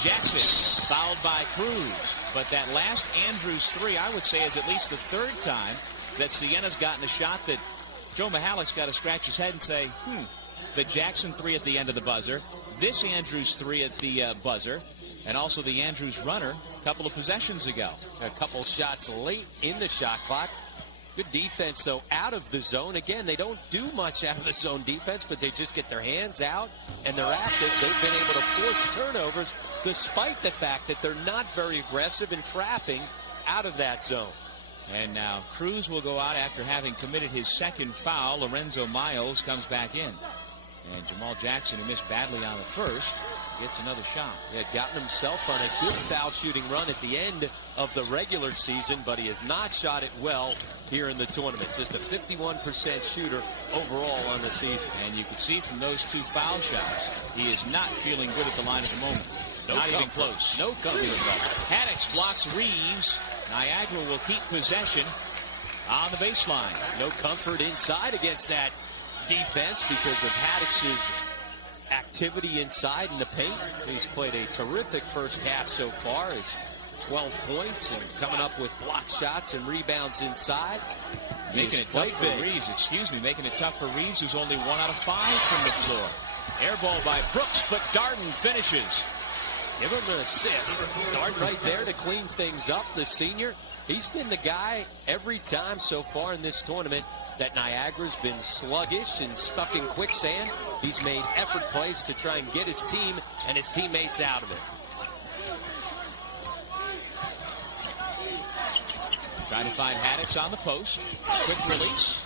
Jackson fouled by Cruz. But that last Andrews 3, I would say, is at least the 3rd time that Siena's gotten a shot that Joe Mihalik's got to scratch his head and say, the Jackson 3 at the end of the buzzer, this Andrews 3 at the buzzer, and also the Andrews runner a couple of possessions ago. A couple shots late in the shot clock. Good defense, though, out of the zone. Again, they don't do much out of the zone defense, but they just get their hands out, and they're active. They've been able to force turnovers despite the fact that they're not very aggressive in trapping out of that zone. And now Cruz will go out after having committed his 2nd foul. Lorenzo Miles comes back in. And Jamal Jackson, who missed badly on the first, gets another shot. He had gotten himself on a good foul shooting run at the end of the regular season, but he has not shot it well here in the tournament. Just a 51% shooter overall on the season. And you can see from those 2 foul shots, he is not feeling good at the line at the moment. No not comfort. Even close. No comfort. Haddix blocks Reeves. Niagara will keep possession on the baseline. No comfort inside against that defense because of Haddix's activity inside in the paint. He's played a terrific first half so far. His 12 points and coming up with block shots and rebounds inside. Making it tough for Reeves, making it tough for Reeves, who's only 1 out of 5 from the floor. Air ball by Brooks, but Darden finishes. Give him an assist. Darden right there to clean things up. The senior, he's been the guy every time so far in this tournament that Niagara's been sluggish and stuck in quicksand. He's made effort plays to try and get his team and his teammates out of it. Trying to find Haddix on the post. Quick release.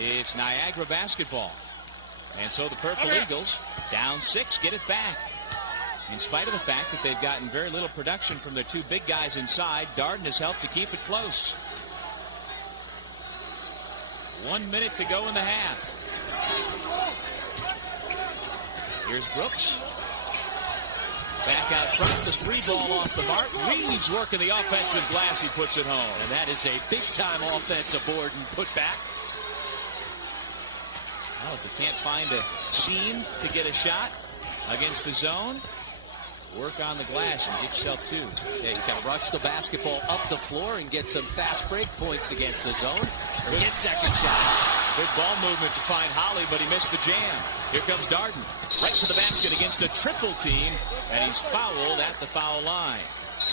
It's Niagara basketball. And so the Purple Eagles, down 6, get it back. In spite of the fact that they've gotten very little production from their 2 big guys inside, Darden has helped to keep it close. 1 minute to go in the half. Here's Brooks. Back out front, the 3 ball off the mark. Reeves working the offensive glass, he puts it home. And that is a big-time offensive board and put back. Well, if you can't find a seam to get a shot against the zone, work on the glass and get yourself 2. Yeah, you got to rush the basketball up the floor and get some fast break points against the zone. Or get second shots. Good ball movement to find Holly, but he missed the jam. Here comes Darden. Right to the basket against a triple team, and he's fouled at the foul line.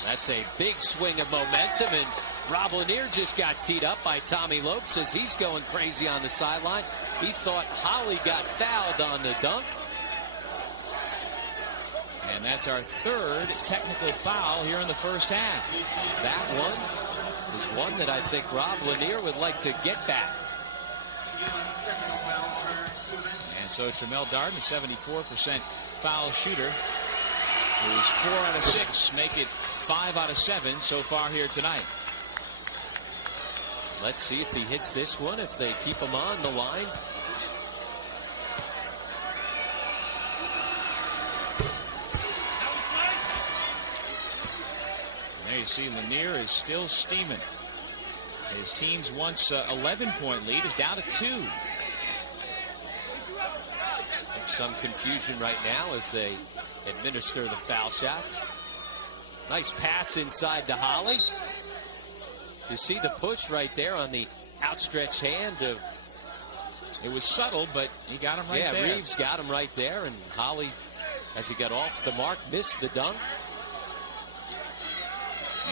That's a big swing of momentum, and Rob Lanier just got teed up by Tommy Lopes as he's going crazy on the sideline. He thought Holly got fouled on the dunk. And that's our 3rd technical foul here in the first half. That one is one that I think Rob Lanier would like to get back. And so Tramel Darden, a 74% foul shooter, who's 4 out of 6, make it 5 out of 7 so far here tonight. Let's see if he hits this one, if they keep him on the line. There you you see Lanier is still steaming. His team's once 11-point lead is down to 2. Some confusion right now as they administer the foul shots. Nice pass inside to Holly. You see the push right there on the outstretched hand of... It was subtle, but he got him right there. Yeah, Reeves got him right there, and Holly, as he got off the mark, missed the dunk.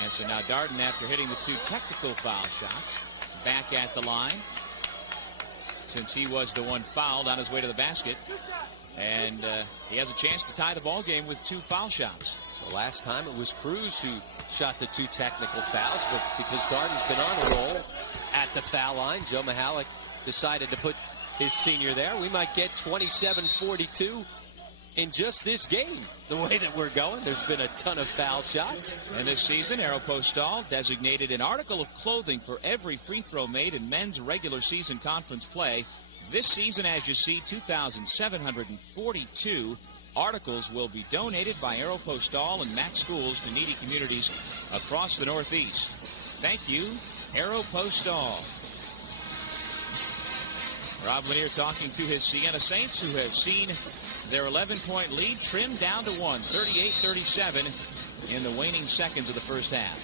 And so now Darden, after hitting the 2 technical foul shots, back at the line, since he was the one fouled on his way to the basket. And he has a chance to tie the ball game with 2 foul shots. So last time it was Cruz who shot the 2 technical fouls, but because Darden's been on a roll at the foul line, Joe Mihalik decided to put his senior there. We might get 27-42 in just this game. The way that we're going, there's been a ton of foul shots. And this season, Aeropostale designated an article of clothing for every free throw made in men's regular season conference play. This season, as you see, 2,742 articles will be donated by Aeropostale and MAAC schools to needy communities across the Northeast. Thank you, Aeropostale. Rob Lanier talking to his Siena Saints, who have seen their 11-point lead trimmed down to 1, 38-37 in the waning seconds of the first half.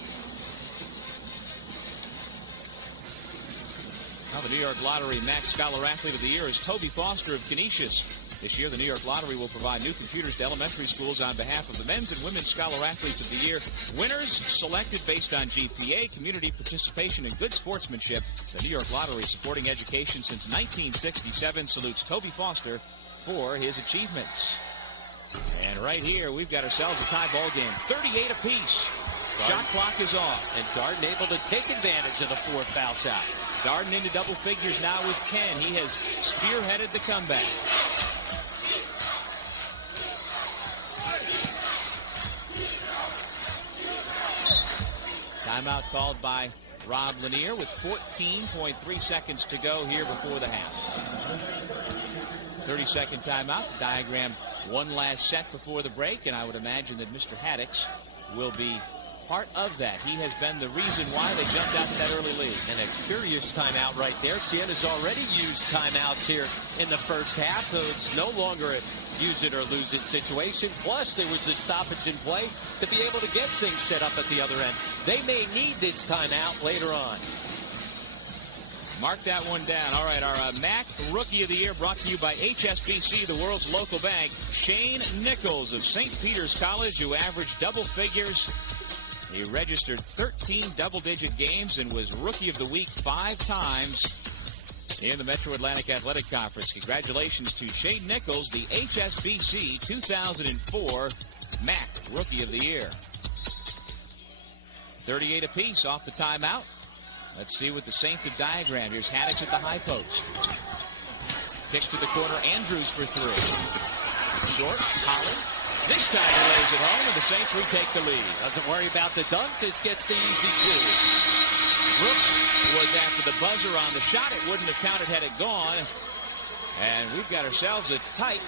Now the New York Lottery MAAC Scholar Athlete of the Year is Toby Foster of Canisius. This year, the New York Lottery will provide new computers to elementary schools on behalf of the men's and women's Scholar Athletes of the Year. Winners selected based on GPA, community participation, and good sportsmanship. The New York Lottery, supporting education since 1967, salutes Toby Foster for his achievements. And right here, we've got ourselves a tie ball game, 38 apiece. Shot clock is off. And Darden able to take advantage of the 4 foul shot. Darden into double figures now with 10. He has spearheaded the comeback. Timeout called by Rob Lanier with 14.3 seconds to go here before the half. 30-second timeout to diagram one last set before the break, and I would imagine that Mr. Haddix will be part of that. He has been the reason why they jumped out to that early lead. And a curious timeout right there. Siena's already used timeouts here in the first half, so it's no longer a use it or lose it situation. Plus, there was a stoppage in play to be able to get things set up at the other end. They may need this timeout later on. Mark that one down. All right, our MAAC Rookie of the Year brought to you by HSBC, the world's local bank. Shane Nichols of St. Peter's College, who averaged double figures. He registered 13 double-digit games and was Rookie of the Week 5 times in the Metro Atlantic Athletic Conference. Congratulations to Shane Nichols, the HSBC 2004 MAAC Rookie of the Year. 38 apiece off the timeout. Let's see what the Saints have diagrammed. Here's Haddix at the high post. Kicks to the corner. Andrews for 3. Short. Holly. This time he lays it home, and the Saints retake the lead. Doesn't worry about the dunk. Just gets the easy 2. Brooks was after the buzzer on the shot. It wouldn't have counted had it gone. And we've got ourselves a tight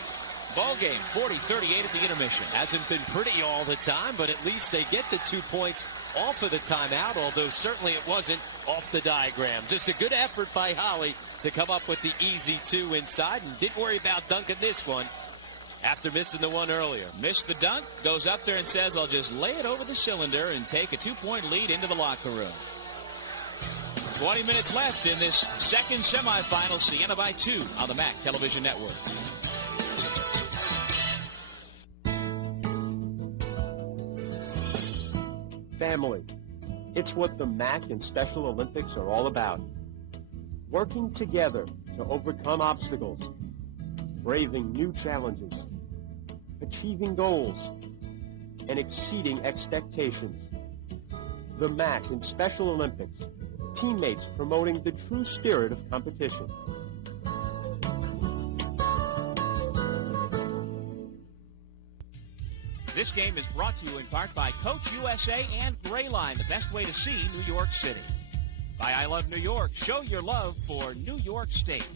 ball game. 40-38 at the intermission. Hasn't been pretty all the time, but at least they get the 2 points off of the timeout, although certainly it wasn't off the diagram. Just a good effort by Holly to come up with the easy 2 inside, and didn't worry about dunking this one after missing the one earlier. Missed the dunk, goes up there and says, I'll just lay it over the cylinder and take a 2-point lead into the locker room. 20 minutes left in this second semifinal. Siena by 2 on the MAAC Television Network. Family. It's what the MAAC and Special Olympics are all about. Working together to overcome obstacles, braving new challenges, achieving goals, and exceeding expectations. The MAAC and Special Olympics, teammates promoting the true spirit of competition. This game is brought to you in part by Coach USA and Grayline, the best way to see New York City. By I Love New York, show your love for New York State.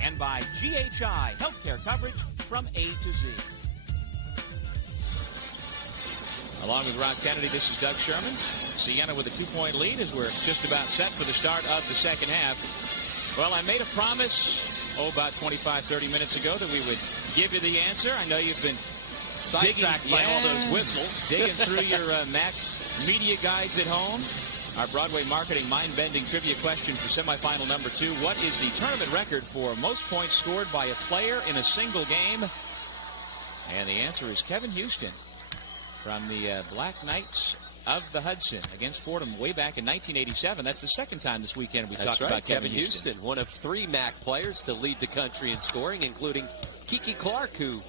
And by GHI, healthcare coverage from A to Z. Along with Rob Kennedy, this is Doug Sherman. Siena with a 2-point lead as we're just about set for the start of the second half. Well, I made a promise, about 25-30 minutes ago that we would give you the answer. I know you've been sidetracked by all those whistles. Digging through your MAAC media guides at home. Our Broadway marketing mind-bending trivia question for semifinal number 2. What is the tournament record for most points scored by a player in a single game? And the answer is Kevin Houston from the Black Knights of the Hudson against Fordham way back in 1987. That's the second time this weekend we talked about Kevin Houston. One of 3 MAAC players to lead the country in scoring, including Kiki Clark, who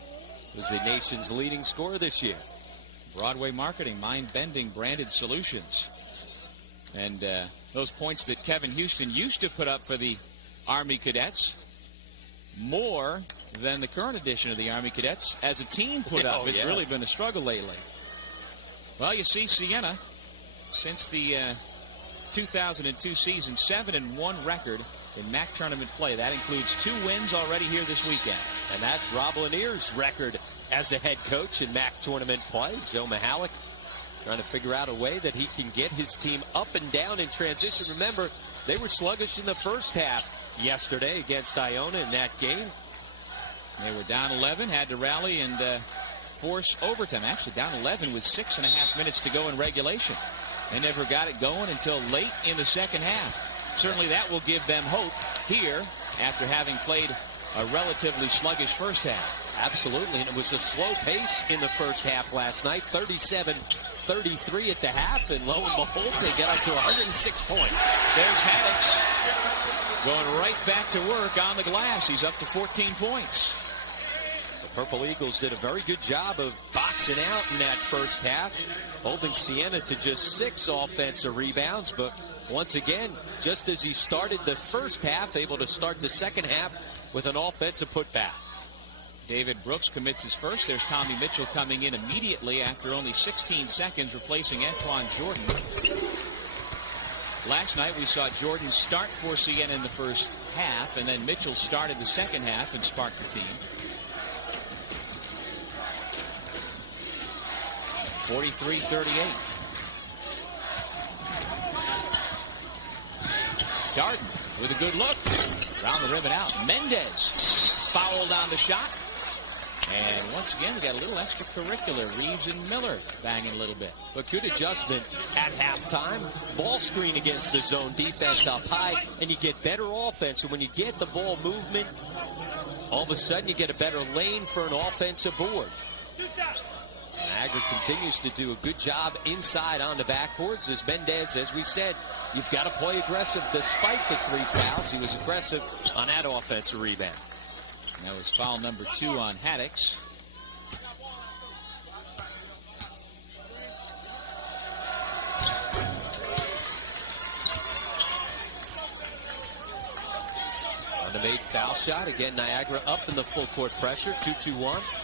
was the nation's leading scorer this year. Broadway marketing, mind-bending branded solutions. And those points that Kevin Houston used to put up for the Army Cadets, more than the current edition of the Army Cadets as a team put up. It's really been a struggle lately. Well, you see, Siena, since the 2002 season, 7-1 record in MAAC tournament play. That includes 2 wins already here this weekend. And that's Rob Lanier's record as a head coach in MAAC tournament play. Joe Mihalik trying to figure out a way that he can get his team up and down in transition. Remember, they were sluggish in the first half yesterday against Iona in that game. They were down 11, had to rally and force overtime. Actually, down 11 with 6.5 minutes to go in regulation. They never got it going until late in the second half. Certainly that will give them hope here after having played a relatively sluggish first half. Absolutely, and it was a slow pace in the first half last night, 37-33 at the half, and lo and behold, they got up to 106 points. There's Haddix going right back to work on the glass. He's up to 14 points. The Purple Eagles did a very good job of boxing out in that first half, holding Siena to just 6 offensive rebounds, but once again, just as he started the first half, able to start the second half with an offensive putback. David Brooks commits his first. There's Tommy Mitchell coming in immediately after only 16 seconds, replacing Antoine Jordan. Last night we saw Jordan start for Siena in the first half, and then Mitchell started the second half and sparked the team. 43-38. Darden with a good look. Around the rim and out. Mendez fouled on the shot. And once again, we got a little extracurricular. Reeves and Miller banging a little bit. But good adjustment at halftime. Ball screen against the zone defense up high, and you get better offense. And when you get the ball movement, all of a sudden you get a better lane for an offensive board. Niagara continues to do a good job inside on the backboards. As Mendez, as we said, you've got to play aggressive despite the 3 fouls. He was aggressive on that offensive rebound. That was foul number 2 on Haddix. On the made foul shot. Again, Niagara up in the full court pressure. 2-2-1.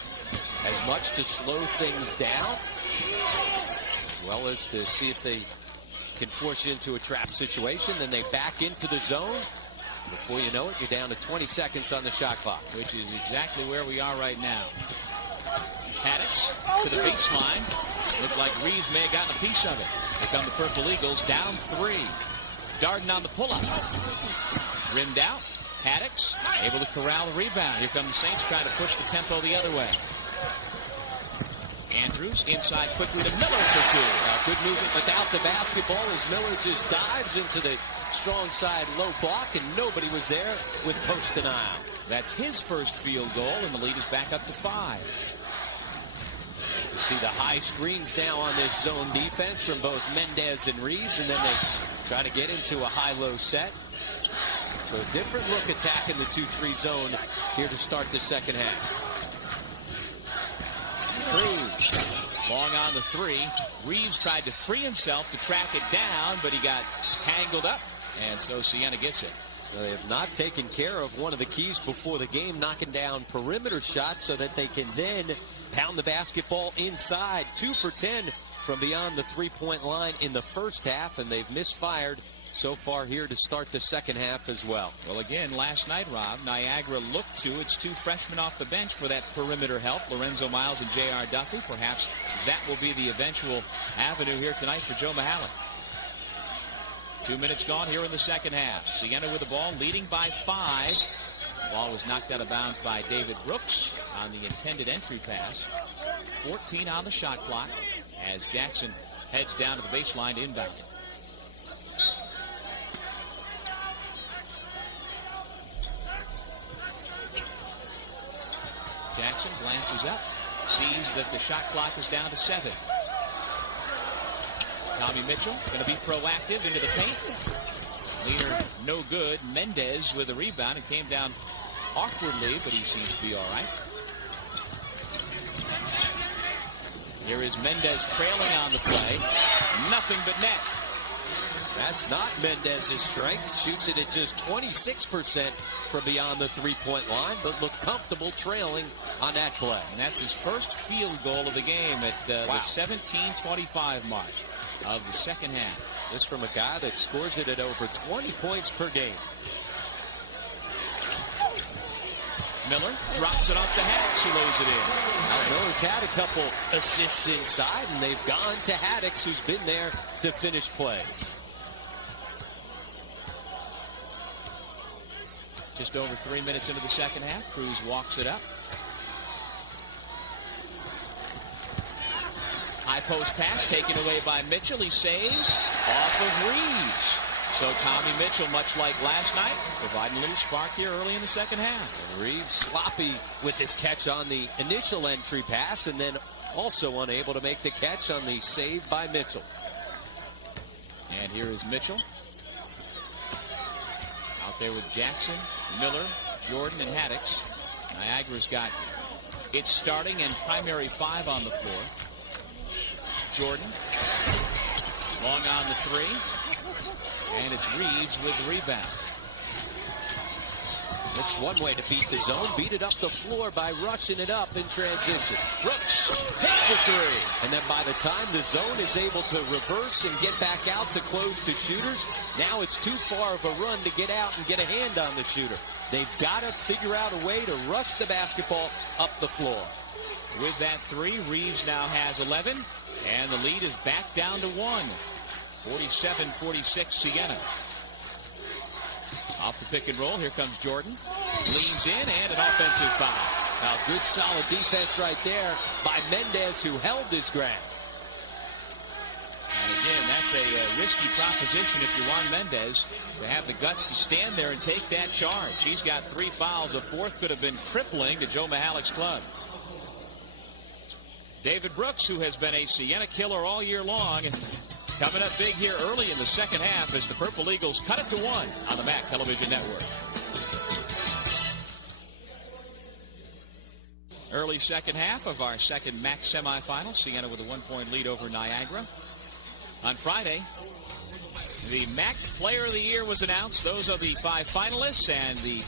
As much to slow things down, as well as to see if they can force you into a trap situation. Then they back into the zone. Before you know it, you're down to 20 seconds on the shot clock. Which is exactly where we are right now. Haddix to the baseline. Looked like Reeves may have gotten a piece of it. Here come the Purple Eagles, down 3. Darden on the pull-up. Rimmed out. Haddix able to corral the rebound. Here come the Saints trying to push the tempo the other way. Andrews inside quickly to Miller for 2. Good movement without the basketball as Miller just dives into the strong side low block, and nobody was there with post denial. That's his first field goal, and the lead is back up to 5. You see the high screens now on this zone defense from both Mendez and Reeves, and then they try to get into a high-low set. So a different look attacking the 2-3 zone here to start the second half. Cruz long on the 3. Reeves tried to free himself to track it down, but he got tangled up, and so Siena gets it. So they have not taken care of one of the keys before the game, knocking down perimeter shots so that they can then pound the basketball inside. 2 for 10 from beyond the 3-point line in the first half, and they've misfired so far here to start the second half as well. Well, again, last night, Rob, Niagara looked to its two freshmen off the bench for that perimeter help, Lorenzo Miles and J.R. Duffy. Perhaps that will be the eventual avenue here tonight for Joe Mahalik. 2 minutes gone here in the second half. Siena with the ball, leading by 5. The ball was knocked out of bounds by David Brooks on the intended entry pass. 14 on the shot clock as Jackson heads down to the baseline inbound. Jackson glances up, sees that the shot clock is down to 7. Tommy Mitchell going to be proactive into the paint. Leaner, no good. Mendez with a rebound. It came down awkwardly, but he seems to be all right. Here is Mendez trailing on the play. Nothing but net. That's not Mendez's strength. Shoots it at just 26% from beyond the three-point line, but looked comfortable trailing on that play. And that's his first field goal of the game at the 17:25 mark of the second half. This from a guy that scores it at over 20 points per game. Miller drops it off to Haddix, who lays it in. Now Miller's had a couple assists inside, and they've gone to Haddix, who's been there to finish plays. Just over 3 minutes into the second half, Cruz walks it up. High post pass taken away by Mitchell. He saves off of Reeves. So Tommy Mitchell, much like last night, providing a little spark here early in the second half. And Reeves sloppy with his catch on the initial entry pass, and then also unable to make the catch on the save by Mitchell. And here is Mitchell. Out there with Jackson, Miller, Jordan, and Haddix. Niagara's got its starting and primary 5 on the floor. Jordan, long on the 3. And it's Reeves with the rebound. It's one way to beat the zone. Beat it up the floor by rushing it up in transition. Brooks hits the 3. And then by the time the zone is able to reverse and get back out to close to shooters, now it's too far of a run to get out and get a hand on the shooter. They've got to figure out a way to rush the basketball up the floor. With that 3, Reeves now has 11. And the lead is back down to 1. 47-46 Siena. Off the pick and roll, here comes Jordan. Leans in, and an offensive foul. Now, good solid defense right there by Mendez, who held his ground. And again, that's a risky proposition if you want Mendez to have the guts to stand there and take that charge. He's got 3 fouls. A 4th could have been crippling to Joe Mahalik's club. David Brooks, who has been a Siena killer all year long, coming up big here early in the second half as the Purple Eagles cut it to 1 on the MAAC Television Network. Early second half of our second MAAC semifinal. Siena with a 1-point lead over Niagara. On Friday, the MAAC Player of the Year was announced. Those are the 5 finalists, and the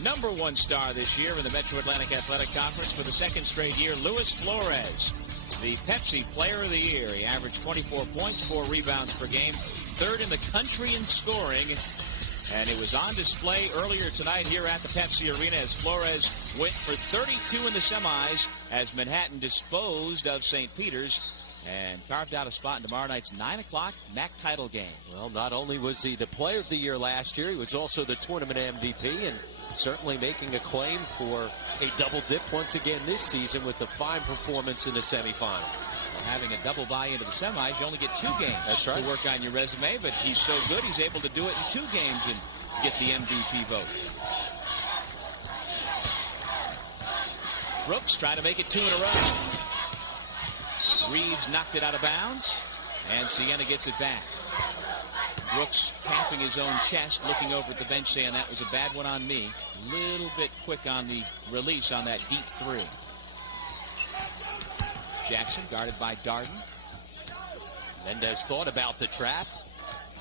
#1 star this year in the Metro Atlantic Athletic Conference for the second straight year, Luis Flores, the Pepsi Player of the Year. He averaged 24 points, 4 rebounds per game, 3rd in the country in scoring, and it was on display earlier tonight here at the Pepsi Arena as Flores went for 32 in the semis as Manhattan disposed of St. Peter's and carved out a spot in tomorrow night's 9 o'clock MAAC title game. Well, not only was he the Player of the Year last year, he was also the tournament MVP, and certainly making a claim for a double dip once again this season with a fine performance in the semifinal. Well, having a double bye into the semis, you only get 2 games to work on your resume, but he's so good he's able to do it in 2 games and get the MVP vote. Brooks trying to make it 2 in a row. Reeves knocked it out of bounds, and Siena gets it back. Brooks tapping his own chest, looking over at the bench saying that was a bad one on me. Little bit quick on the release on that deep 3. Jackson guarded by Darden. Mendez thought about the trap.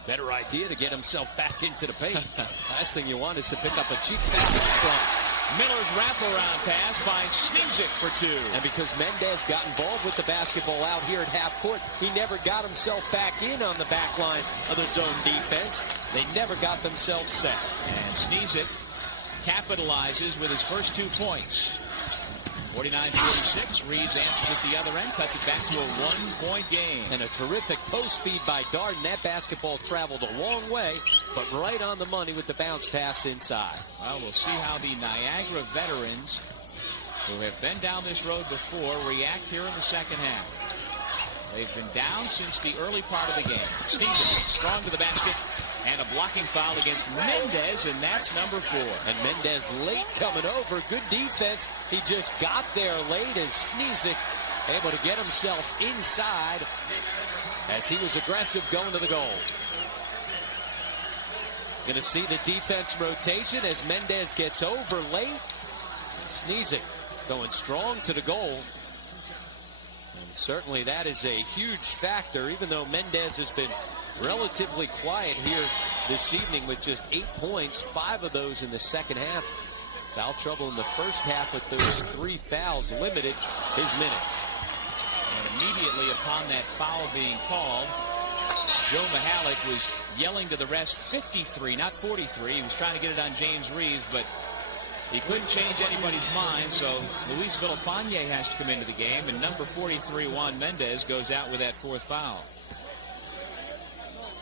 Better idea to get himself back into the paint. Last thing you want is to pick up a cheap foul up front. Miller's wraparound pass finds Sneezik for 2. And because Mendez got involved with the basketball out here at half court, he never got himself back in on the back line of the zone defense. They never got themselves set. And Sneezik capitalizes with his first 2 points. 49-46. Reeves answers at the other end, cuts it back to a 1-point game. And a terrific post feed by Darden. That basketball traveled a long way, but right on the money with the bounce pass inside. Well, we'll see how the Niagara veterans, who have been down this road before, react here in the second half. They've been down since the early part of the game. Sneezik strong to the basket. And a blocking foul against Mendez, and that's number 4. And Mendez late coming over. Good defense. He just got there late as Sneezik able to get himself inside as he was aggressive going to the goal. Going to see the defense rotation as Mendez gets over late. Sneezik going strong to the goal. And certainly that is a huge factor, even though Mendez has been relatively quiet here this evening with just 8 points, 5 of those in the second half. Foul trouble in the first half with those 3 fouls limited his minutes. And immediately upon that foul being called, Joe Mihalik was yelling to the rest, 53, not 43. He was trying to get it on James Reeves, but he couldn't change anybody's mind, so Luis Villafane has to come into the game, and number 43, Juan Mendez, goes out with that 4th foul.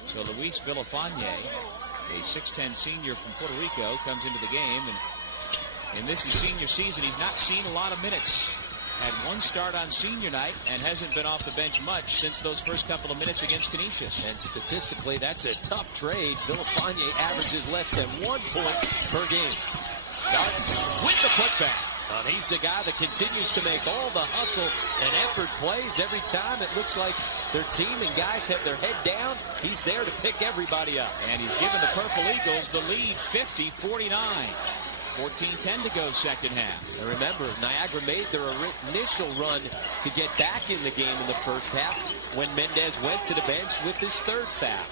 So Luis Villafane, a 6'10 senior from Puerto Rico, comes into the game, and in this his senior season, he's not seen a lot of minutes. Had 1 start on senior night and hasn't been off the bench much since those first couple of minutes against Canisius. And statistically, that's a tough trade. Villafane averages less than 1 point per game. Darden with the putback. He's the guy that continues to make all the hustle and effort plays every time. It looks like their team and guys have their head down. He's there to pick everybody up. And he's given the Purple Eagles the lead, 50-49. 14-10 to go second half. And remember, Niagara made their initial run to get back in the game in the first half when Mendez went to the bench with his 3rd foul.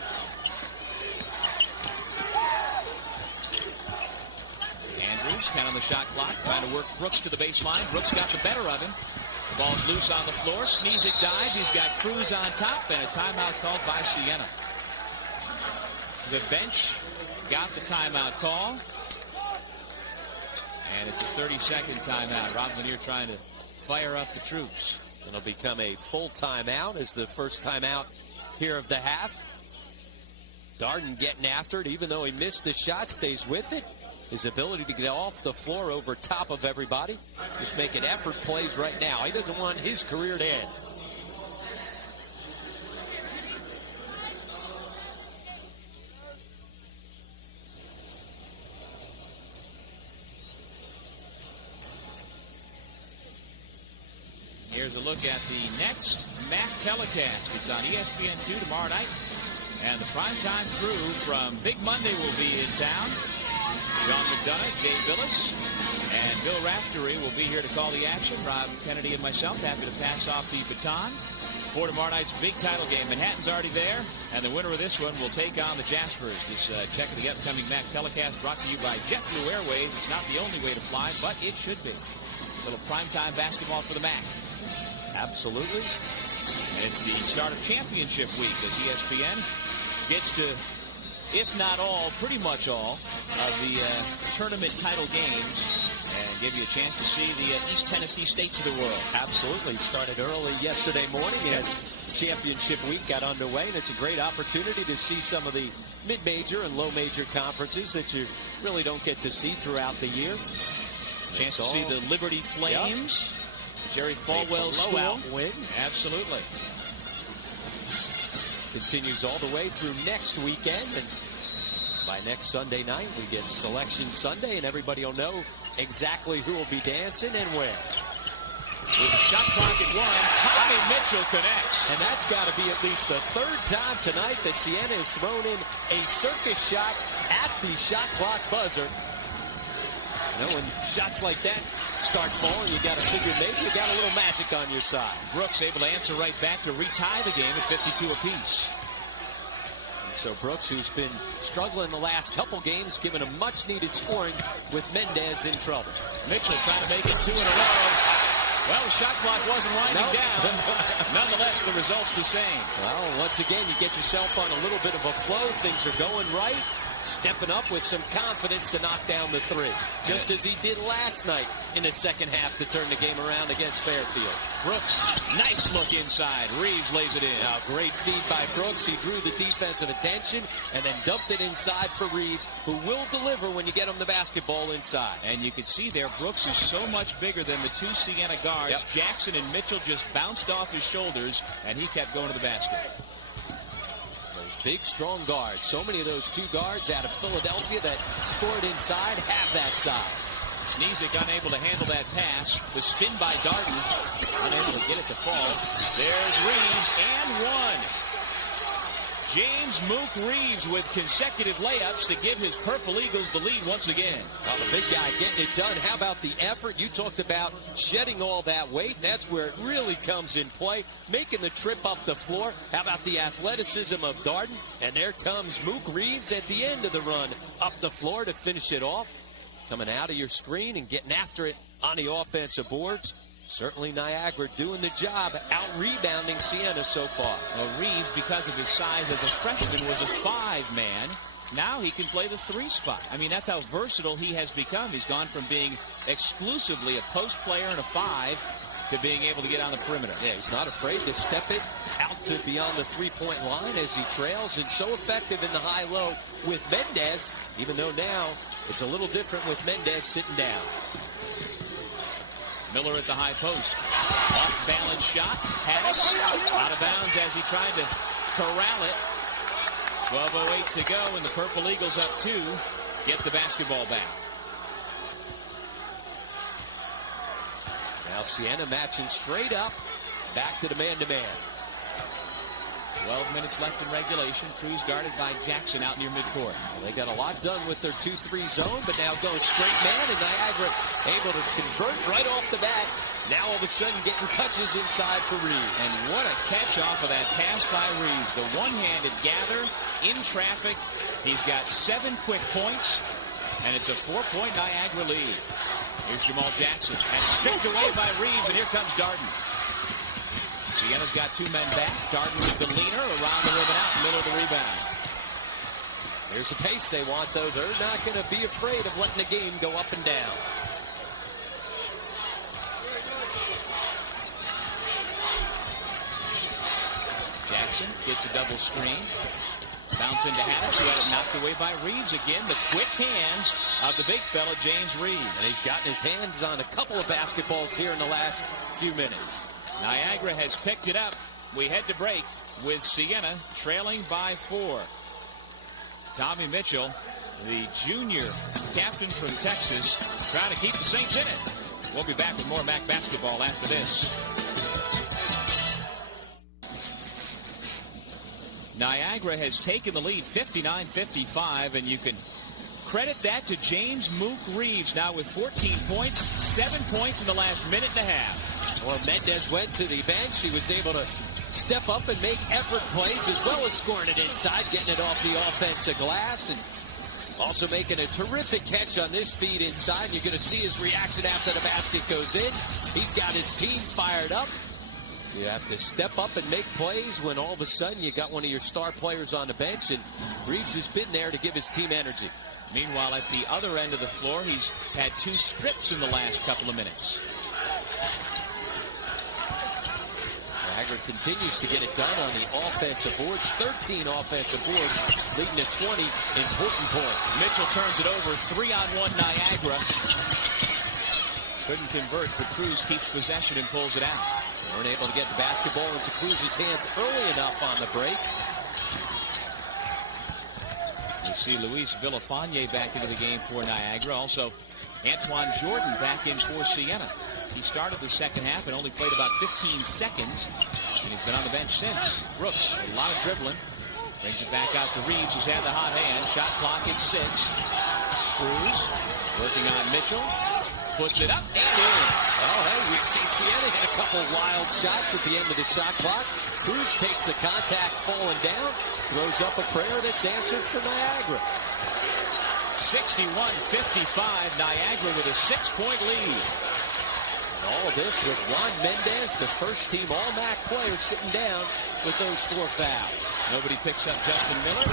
Andrews, 10 on the shot clock, trying to work Brooks to the baseline. Brooks got the better of him. The ball's loose on the floor. Sneezik dives. He's got Cruz on top, and a timeout called by Siena. The bench got the timeout call. And it's a 30-second timeout. Rob Lanier trying to fire up the troops. It'll become a full timeout as the first timeout here of the half. Darden getting after it, even though he missed the shot, stays with it. His ability to get off the floor over top of everybody. Just making effort plays right now. He doesn't want his career to end. Here's a look at the next MAAC telecast. It's on ESPN2 tomorrow night. And the primetime crew from Big Monday will be in town. Sean McDonough, Dave Billis, and Bill Raftery will be here to call the action. Rob Kennedy and myself happy to pass off the baton for tomorrow night's big title game. Manhattan's already there, and the winner of this one will take on the Jaspers. This check of the upcoming MAAC telecast brought to you by JetBlue Airways. It's not the only way to fly, but it should be. A little primetime basketball for the MAAC. Absolutely. And it's the start of championship week as ESPN gets to, if not all, pretty much all, of the tournament title games and give you a chance to see the East Tennessee states of the world. Absolutely. Started early yesterday morning as championship week got underway, and it's a great opportunity to see some of the mid-major and low-major conferences that you really don't get to see throughout the year. Chance to see the Liberty Flames. Yep. Jerry Falwell's school. Win. Absolutely. Continues all the way through next weekend, and by next Sunday night we get Selection Sunday, and everybody will know exactly who will be dancing and where. With the shot clock at 1, Tommy Mitchell connects. And that's got to be at least the 3rd time tonight that Siena has thrown in a circus shot at the shot clock buzzer. You know, when shots like that start falling, you got to figure maybe you got a little magic on your side. Brooks able to answer right back to retie the game at 52 apiece. So Brooks, who's been struggling the last couple games, given a much-needed scoring with Mendez in trouble. Mitchell trying to make it 2 in a row. Well, the shot clock wasn't winding down. Nonetheless, the result's the same. Well, once again, you get yourself on a little bit of a flow. Things are going right. Stepping up with some confidence to knock down the three. Just as he did last night in the second half to turn the game around against Fairfield. Brooks, nice look inside. Reeves lays it in. Now, great feed by Brooks. He drew the defensive attention and then dumped it inside for Reeves, who will deliver when you get him the basketball inside. And you can see there, Brooks is so much bigger than the two Siena guards. Yep. Jackson and Mitchell just bounced off his shoulders, and he kept going to the basket. Big, strong guards. So many of those two guards out of Philadelphia that scored inside have that size. Sneezick unable to handle that pass. The spin by Darden. Unable to get it to fall. There's Reeves and one. James Mook Reeves with consecutive layups to give his Purple Eagles the lead once again. Well, the big guy getting it done. How about the effort? You talked about shedding all that weight. That's where it really comes in play. Making the trip up the floor. How about the athleticism of Darden? And there comes Mook Reeves at the end of the run up the floor to finish it off. Coming out of your screen and getting after it on the offensive boards. Certainly Niagara doing the job, out-rebounding Siena so far. Well, Reeves, because of his size as a freshman, was a five-man. Now he can play the three spot. I mean, that's how versatile he has become. He's gone from being exclusively a post player and a five to being able to get on the perimeter. Yeah, he's not afraid to step it out to beyond the three-point line as he trails, and so effective in the high-low with Mendez, even though now it's a little different with Mendez sitting down. Miller at the high post. Off-balance shot. Haddix out of bounds as he tried to corral it. 12:08 to go, and the Purple Eagles up two. Get the basketball back. Now Siena matching straight up. Back to the man-to-man. 12 minutes left in regulation. Cruz guarded by Jackson out near midcourt. Well, they got a lot done with their 2-3 zone, but now going straight man, and Niagara able to convert right off the bat. Now all of a sudden getting touches inside for Reeves. And what a catch off of that pass by Reeves. The one-handed gather in traffic. He's got 7 quick points, and it's a 4-point Niagara lead. Here's Jamal Jackson, and stripped away by Reeves, and here comes Darden. Siena's got two men back. Darden with the leaner around the rim and out, middle of the rebound. Here's the pace they want, though. They're not going to be afraid of letting the game go up and down. Jackson gets a double screen. Bounce into Haddix, who had it knocked away by Reeves again. The quick hands of the big fella, James Reeves. And he's gotten his hands on a couple of basketballs here in the last few minutes. Niagara has picked it up. We head to break with Siena trailing by 4. Tommy Mitchell, the junior captain from Texas, trying to keep the Saints in it. We'll be back with more MAAC basketball after this. Niagara has taken the lead 59-55, and you can credit that to James Mook Reeves, now with 14 points, 7 points in the last minute and a half. Well, Mendez went to the bench. He was able to step up and make effort plays as well as scoring it inside, getting it off the offensive glass, and also making a terrific catch on this feed inside. You're going to see his reaction after the basket goes in. He's got his team fired up. You have to step up and make plays when all of a sudden you got one of your star players on the bench, and Reeves has been there to give his team energy. Meanwhile, at the other end of the floor, he's had 2 strips in the last couple of minutes. Niagara continues to get it done on the offensive boards. 13 offensive boards, leading to 20 important points. Mitchell turns it over. 3-on-1 Niagara. Couldn't convert, but Cruz keeps possession and pulls it out. Weren't able to get the basketball into Cruz's hands early enough on the break. You see Luis Villafañe back into the game for Niagara. Also, Antoine Jordan back in for Siena. He started the second half and only played about 15 seconds. And he's been on the bench since. Brooks, a lot of dribbling. Brings it back out to Reeves, who's had the hot hand. Shot clock at 6. Cruz working on Mitchell. Puts it up and in. Oh, hey, we've seen Siena hit a couple wild shots at the end of the shot clock. Cruz takes the contact falling down. Throws up a prayer that's answered for Niagara. 61-55, Niagara with a 6-point lead. All this with Juan Mendez, the first-team All-MAAC player, sitting down with those 4 fouls. Nobody picks up Justin Miller.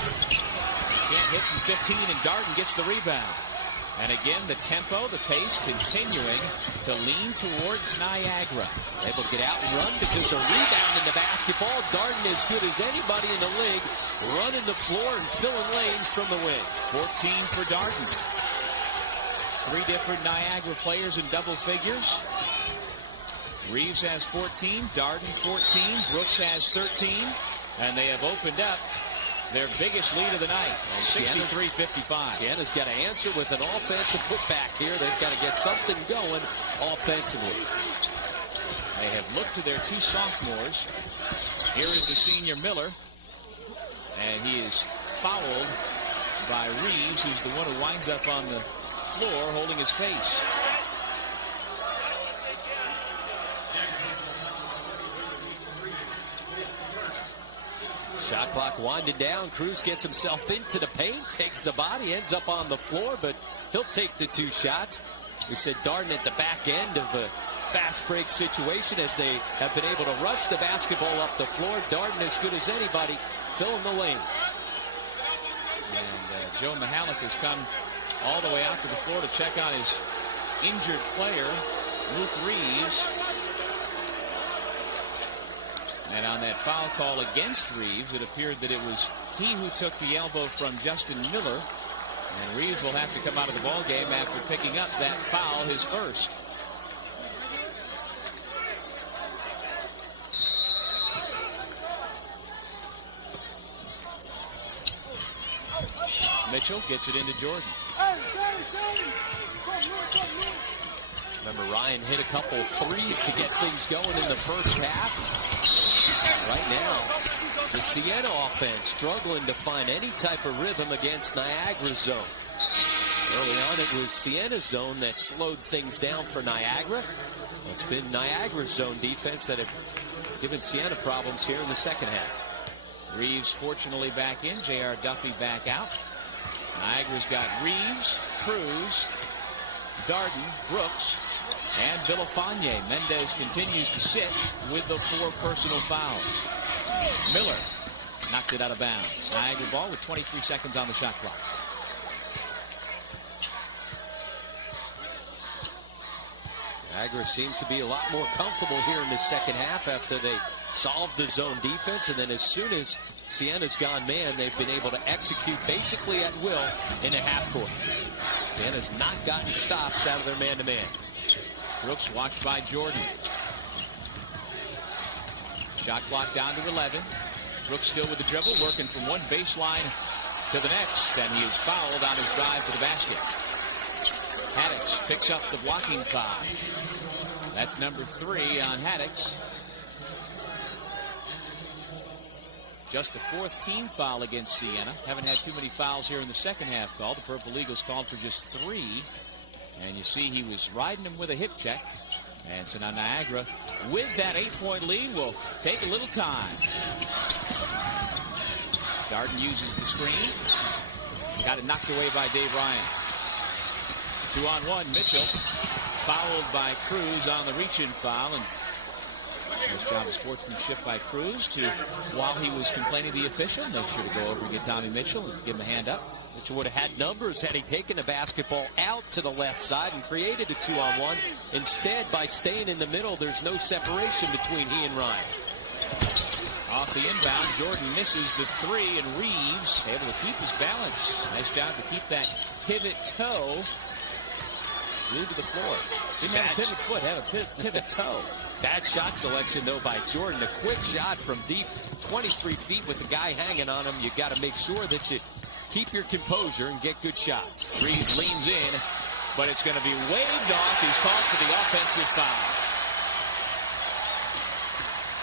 Can't hit from 15, and Darden gets the rebound. And again, the tempo, the pace continuing to lean towards Niagara. Able to get out and run because a rebound in the basketball. Darden as good as anybody in the league, running the floor and filling lanes from the wing. 14 for Darden. 3 different Niagara players in double figures. Reeves has 14, Darden 14, Brooks has 13, and they have opened up their biggest lead of the night, 63-55. Siena's got to answer with an offensive putback here. They've got to get something going offensively. They have looked to their 2 sophomores. Here is the senior Miller, and he is fouled by Reeves, who's the one who winds up on the floor holding his face. Shot clock winding down. Cruz gets himself into the paint, takes the body, ends up on the floor, but he'll take the 2 shots. We said Darden at the back end of a fast break situation as they have been able to rush the basketball up the floor. Darden as good as anybody filling the lanes. And Joe Mihalik has come all the way out to the floor to check on his injured player, Luke Reeves. And on that foul call against Reeves, it appeared that it was he who took the elbow from Justin Miller. And Reeves will have to come out of the ballgame after picking up that foul, his first. Mitchell gets it into Jordan. Remember, Ryan hit a couple threes to get things going in the first half. Right now, the Siena offense struggling to find any type of rhythm against Niagara's zone. Early on, it was Siena's zone that slowed things down for Niagara. It's been Niagara's zone defense that have given Siena problems here in the second half. Reeves fortunately back in. J.R. Duffy back out. Niagara's got Reeves, Cruz, Darden, Brooks, and Villafane. Mendez continues to sit with the 4 personal fouls. Miller knocked it out of bounds. Niagara ball with 23 seconds on the shot clock. Niagara seems to be a lot more comfortable here in the second half after they solved the zone defense, and then as soon as Siena's gone man, they've been able to execute basically at will in a half court. Siena's not gotten stops out of their man-to-man. Brooks watched by Jordan. Shot clock down to 11. Brooks still with the dribble, working from one baseline to the next, and he is fouled on his drive to the basket. Haddix picks up the blocking foul. That's number 3 on Haddix. Just the 4th team foul against Siena. Haven't had too many fouls here in the second half called. The Purple Eagles called for just 3. And you see he was riding him with a hip check. And so now Niagara, with that 8-point lead, will take a little time. Darden uses the screen. Got it knocked away by Dave Ryan. 2-on-1, Mitchell fouled by Cruz on the reach-in foul. And nice job of sportsmanship by Cruz to, while he was complaining to the official, make sure to go over and get Tommy Mitchell and give him a hand up. Mitchell would have had numbers had he taken the basketball out to the left side and created a 2-on-1. Instead, by staying in the middle, there's no separation between he and Ryan. Off the inbound, Jordan misses the 3, and Reeves able to keep his balance. Nice job to keep that pivot toe glued to the floor. Didn't have a pivot foot, had a pivot toe. Bad shot selection, though, by Jordan. A quick shot from deep, 23 feet with the guy hanging on him. You got to make sure that you keep your composure and get good shots. Reeves leans in, but it's going to be waved off. He's called for the offensive foul.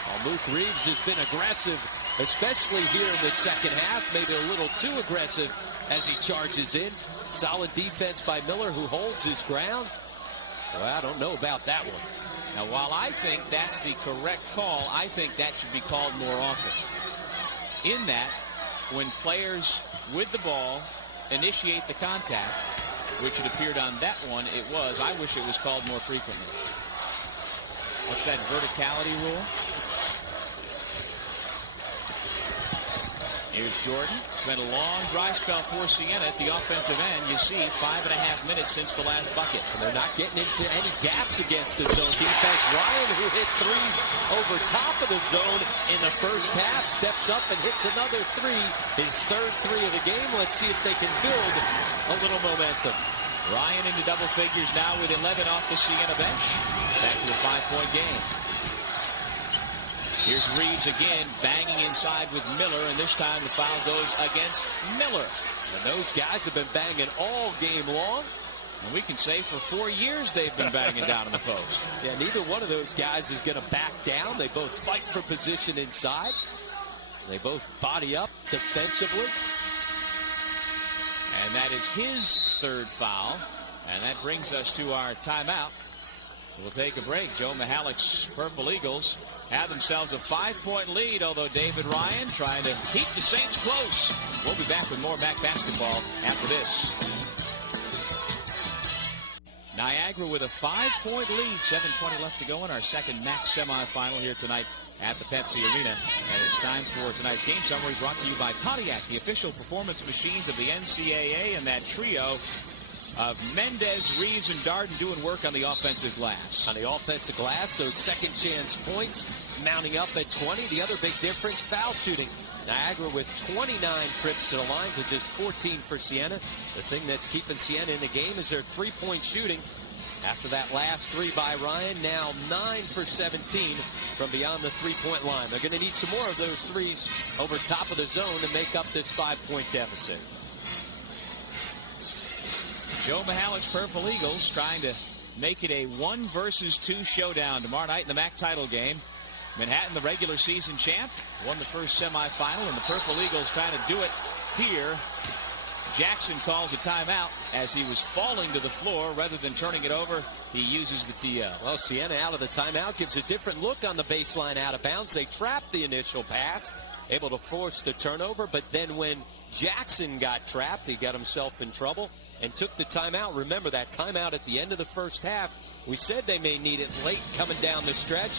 Well, Luke Reeves has been aggressive, especially here in the second half. Maybe a little too aggressive as he charges in. Solid defense by Miller, who holds his ground. Well, I don't know about that one. Now, while I think that's the correct call, I think that should be called more often. In that, when players with the ball initiate the contact, which it appeared on that one, it was. I wish it was called more frequently. What's that verticality rule? Here's Jordan. It's been a long dry spell for Siena at the offensive end. You see 5.5 minutes since the last bucket. And they're not getting into any gaps against the zone defense. Ryan, who hit threes over top of the zone in the first half, steps up and hits another three. His third three of the game. Let's see if they can build a little momentum. Ryan into double figures now with 11 off the Siena bench. Back to a 5-point game. Here's Reeves again, banging inside with Miller, and this time the foul goes against Miller. And those guys have been banging all game long. And we can say for 4 years they've been banging down in the post. Yeah, neither one of those guys is going to back down. They both fight for position inside. They both body up defensively. And that is his third foul. And that brings us to our timeout. We'll take a break. Joe Mihalik's Purple Eagles have themselves a 5-point lead, although David Ryan trying to keep the Saints close. We'll be back with more MAAC basketball after this. Niagara with a 5-point lead, 7:20 left to go in our second MAAC semifinal here tonight at the Pepsi Arena. And it's time for tonight's game summary brought to you by Pontiac, the official performance machines of the NCAA, and that trio of Mendez, Reeves, and Darden doing work on the offensive glass. On the offensive glass, those second chance points mounting up at 20. The other big difference, foul shooting. Niagara with 29 trips to the line to just 14 for Siena. The thing that's keeping Siena in the game is their three-point shooting. After that last three by Ryan, now 9 for 17 from beyond the three-point line. They're going to need some more of those threes over top of the zone to make up this 5-point deficit. Joe Mihalik's Purple Eagles trying to make it a 1 versus 2 showdown tomorrow night in the MAAC title game. Manhattan, the regular season champ, won the first semifinal, and the Purple Eagles trying to do it here. Jackson calls a timeout as he was falling to the floor. Rather than turning it over, he uses the TL. Well, Siena out of the timeout gives a different look on the baseline out of bounds. They trapped the initial pass, able to force the turnover, but then when Jackson got trapped, he got himself in trouble and took the timeout. Remember that timeout at the end of the first half. We said they may need it late coming down the stretch.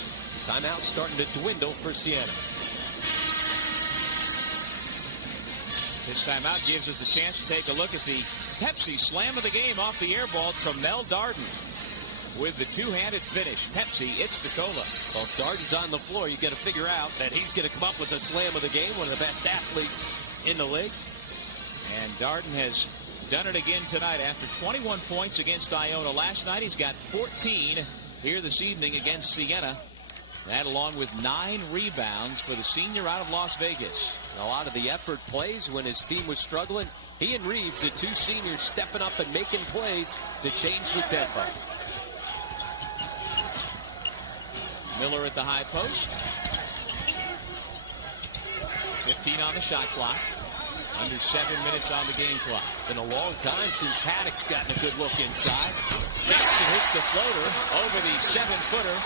Timeout starting to dwindle for Siena. This timeout gives us a chance to take a look at the Pepsi slam of the game off the air ball from Mel Darden. With the two-handed finish, Pepsi, it's the cola. Well, if Darden's on the floor, you got to figure out that he's going to come up with a slam of the game, one of the best athletes in the league. And Darden has done it again tonight after 21 points against Iona last night. He's got 14 here this evening against Siena. That along with 9 rebounds for the senior out of Las Vegas. A lot of the effort plays when his team was struggling. He and Reeves, the two seniors, stepping up and making plays to change the tempo. Miller at the high post. 15 on the shot clock. Under 7 minutes on the game clock. Been a long time since Haddock's gotten a good look inside. Jackson hits the floater over the 7-footer.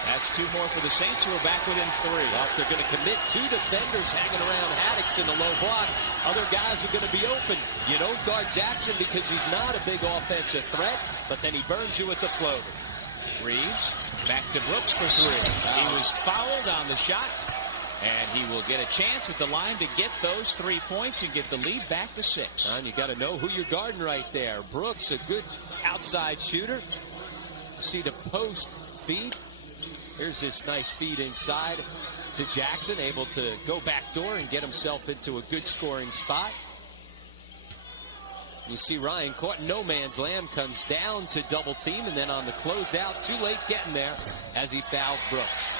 That's 2 more for the Saints, who are back within 3. Well, if they're going to commit 2 defenders hanging around Haddock's in the low block, other guys are going to be open. You don't guard Jackson because he's not a big offensive threat, but then he burns you with the floater. Reeves back to Brooks for 3. He was fouled on the shot, and he will get a chance at the line to get those 3 points and get the lead back to 6. And you got to know who you're guarding right there. Brooks, a good outside shooter. You see the post feed. Here's this nice feed inside to Jackson, able to go back door and get himself into a good scoring spot. You see Ryan caught in no man's land, comes down to double team, and then on the closeout, too late getting there as he fouls Brooks.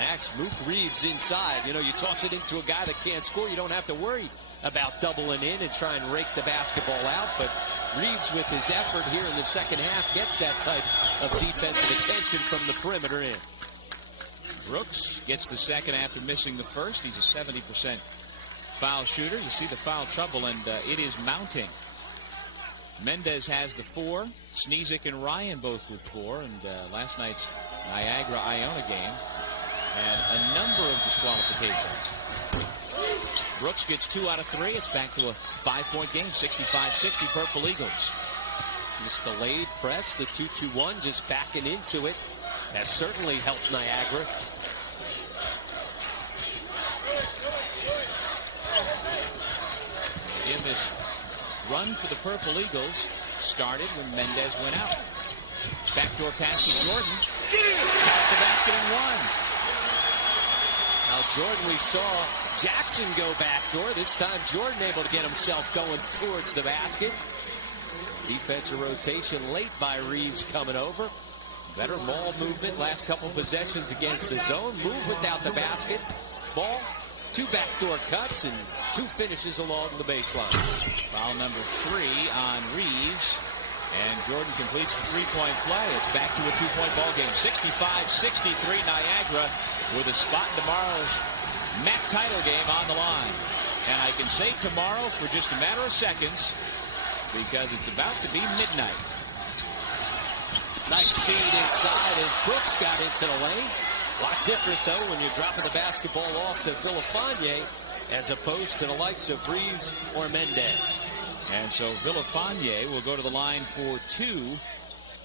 Next, Mook Reeves inside. You know, you toss it into a guy that can't score, you don't have to worry about doubling in and trying to rake the basketball out, but Reeves, with his effort here in the second half, gets that type of defensive attention from the perimeter in. Brooks gets the second after missing the first. He's a 70% foul shooter. You see the foul trouble, and it is mounting. Mendez has the 4. Sneezik and Ryan both with 4. And last night's Niagara-Iona game had a number of disqualifications. Brooks gets 2 out of 3. It's back to a 5-point game, 65-60 Purple Eagles. This delayed press, the 2-2-1, just backing into it. Has certainly helped Niagara. In this run for the Purple Eagles started when Mendez went out. Backdoor pass to Jordan. Tapped the basket and one. Now Jordan, we saw Jackson go backdoor. This time Jordan able to get himself going towards the basket. Defensive rotation late by Reeves coming over. Better ball movement last couple possessions against the zone. Move without the basket. Ball, 2 backdoor cuts, and 2 finishes along the baseline. Foul number 3 on Reeves. And Jordan completes the three-point play. It's back to a 2-point ball game. 65-63 Niagara with a spot in tomorrow's MAAC title game on the line. And I can say tomorrow for just a matter of seconds because it's about to be midnight. Nice feed inside as Brooks got into the lane. A lot different, though, when you're dropping the basketball off to Villafane as opposed to the likes of Reeves or Mendez. And so Villafane will go to the line for 2.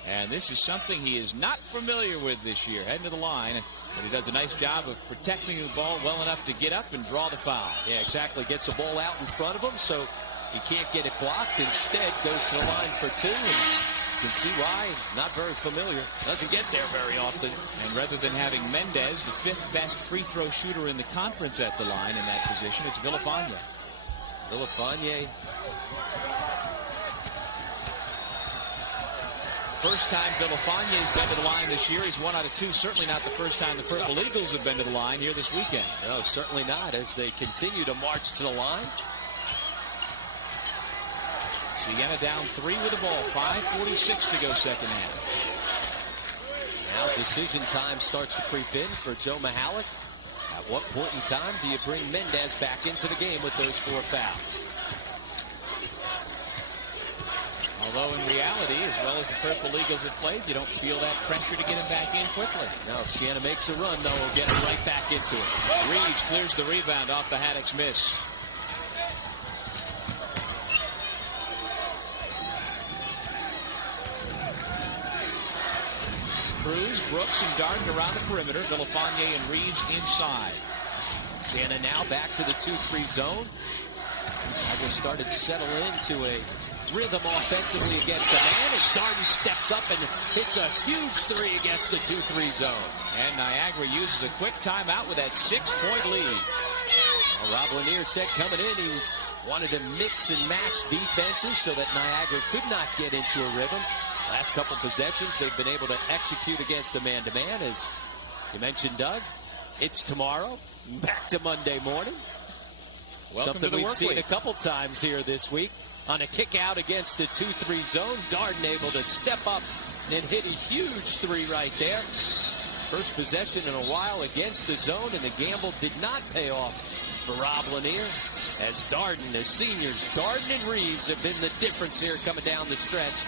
And this is something he is not familiar with this year. Heading to the line. But he does a nice job of protecting the ball well enough to get up and draw the foul. Yeah, exactly. Gets the ball out in front of him, so he can't get it blocked. Instead, goes to the line for 2. And you can see why. Not very familiar. Doesn't get there very often. And rather than having Mendez, the 5th best free throw shooter in the conference at the line in that position, it's Villafane. Villafane. First time Villafane's been to the line this year. He's 1 out of 2. Certainly not the first time the Purple Eagles have been to the line here this weekend. No, certainly not, as they continue to march to the line. Siena down 3 with the ball. 5:46 to go second half. Now decision time starts to creep in for Joe Mihalik. At what point in time do you bring Mendez back into the game with those 4 fouls? Although in reality, as well as the Purple Eagles have played, you don't feel that pressure to get him back in quickly. Now, if Siena makes a run, though, we'll get him right back into it. Reeves clears the rebound off the Haddock's miss. Cruz, Brooks, and Darden around the perimeter. Villafane and Reeves inside. Siena now back to the 2-3 zone. Niagara started to settle into a rhythm offensively against the man, and Darden steps up and hits a huge 3 against the 2-3 zone. And Niagara uses a quick timeout with that 6-point lead. Well, Rob Lanier said coming in he wanted to mix and match defenses so that Niagara could not get into a rhythm. Last couple possessions, they've been able to execute against the man-to-man. As you mentioned, Doug, it's tomorrow, back to Monday morning. Welcome Something to the we've seen week. a couple times here this week. On a kick out against the 2-3 zone, Darden able to step up and hit a huge 3 right there. First possession in a while against the zone, and the gamble did not pay off for Rob Lanier. As Darden, as seniors, Darden and Reeves have been the difference here coming down the stretch.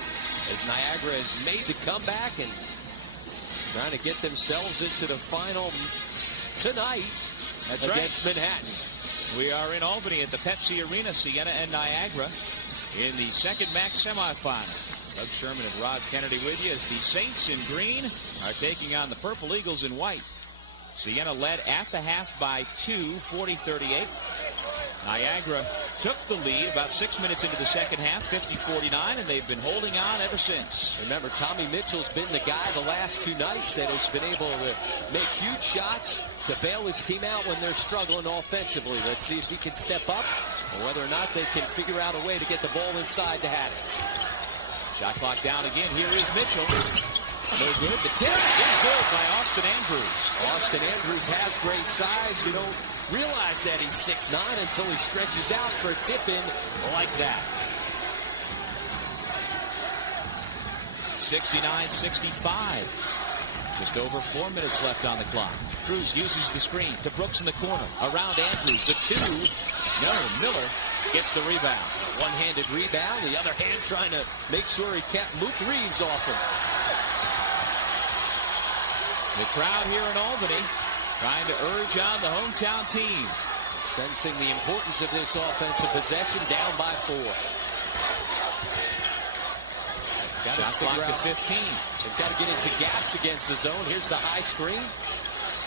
As Niagara has made the comeback and trying to get themselves into the final tonight against Manhattan. We are in Albany at the Pepsi Arena, Siena and Niagara in the second MAAC semifinal. Doug Sherman and Rod Kennedy with you as the Saints in green are taking on the Purple Eagles in white. Siena led at the half by 2, 40-38. Niagara took the lead about 6 minutes into the second half, 50-49, and they've been holding on ever since. Remember, Tommy Mitchell's been the guy the last 2 nights that has been able to make huge shots to bail his team out when they're struggling offensively. Let's see if he can step up or whether or not they can figure out a way to get the ball inside the Hattons. Shot clock down again. Here is Mitchell. No good. The tip is good by Austin Andrews. Austin Andrews has great size. You don't realize that he's 6'9" until he stretches out for a tip-in like that. 69-65. Just over 4 minutes left on the clock. Cruz uses the screen to Brooks in the corner. Around Andrews, the 2. No, Miller gets the rebound. One-handed rebound, the other hand trying to make sure he kept Mook Reeves off him. The crowd here in Albany trying to urge on the hometown team. Sensing the importance of this offensive possession, down by 4. Shot clock to 15. They've got to get into gaps against the zone. Here's the high screen.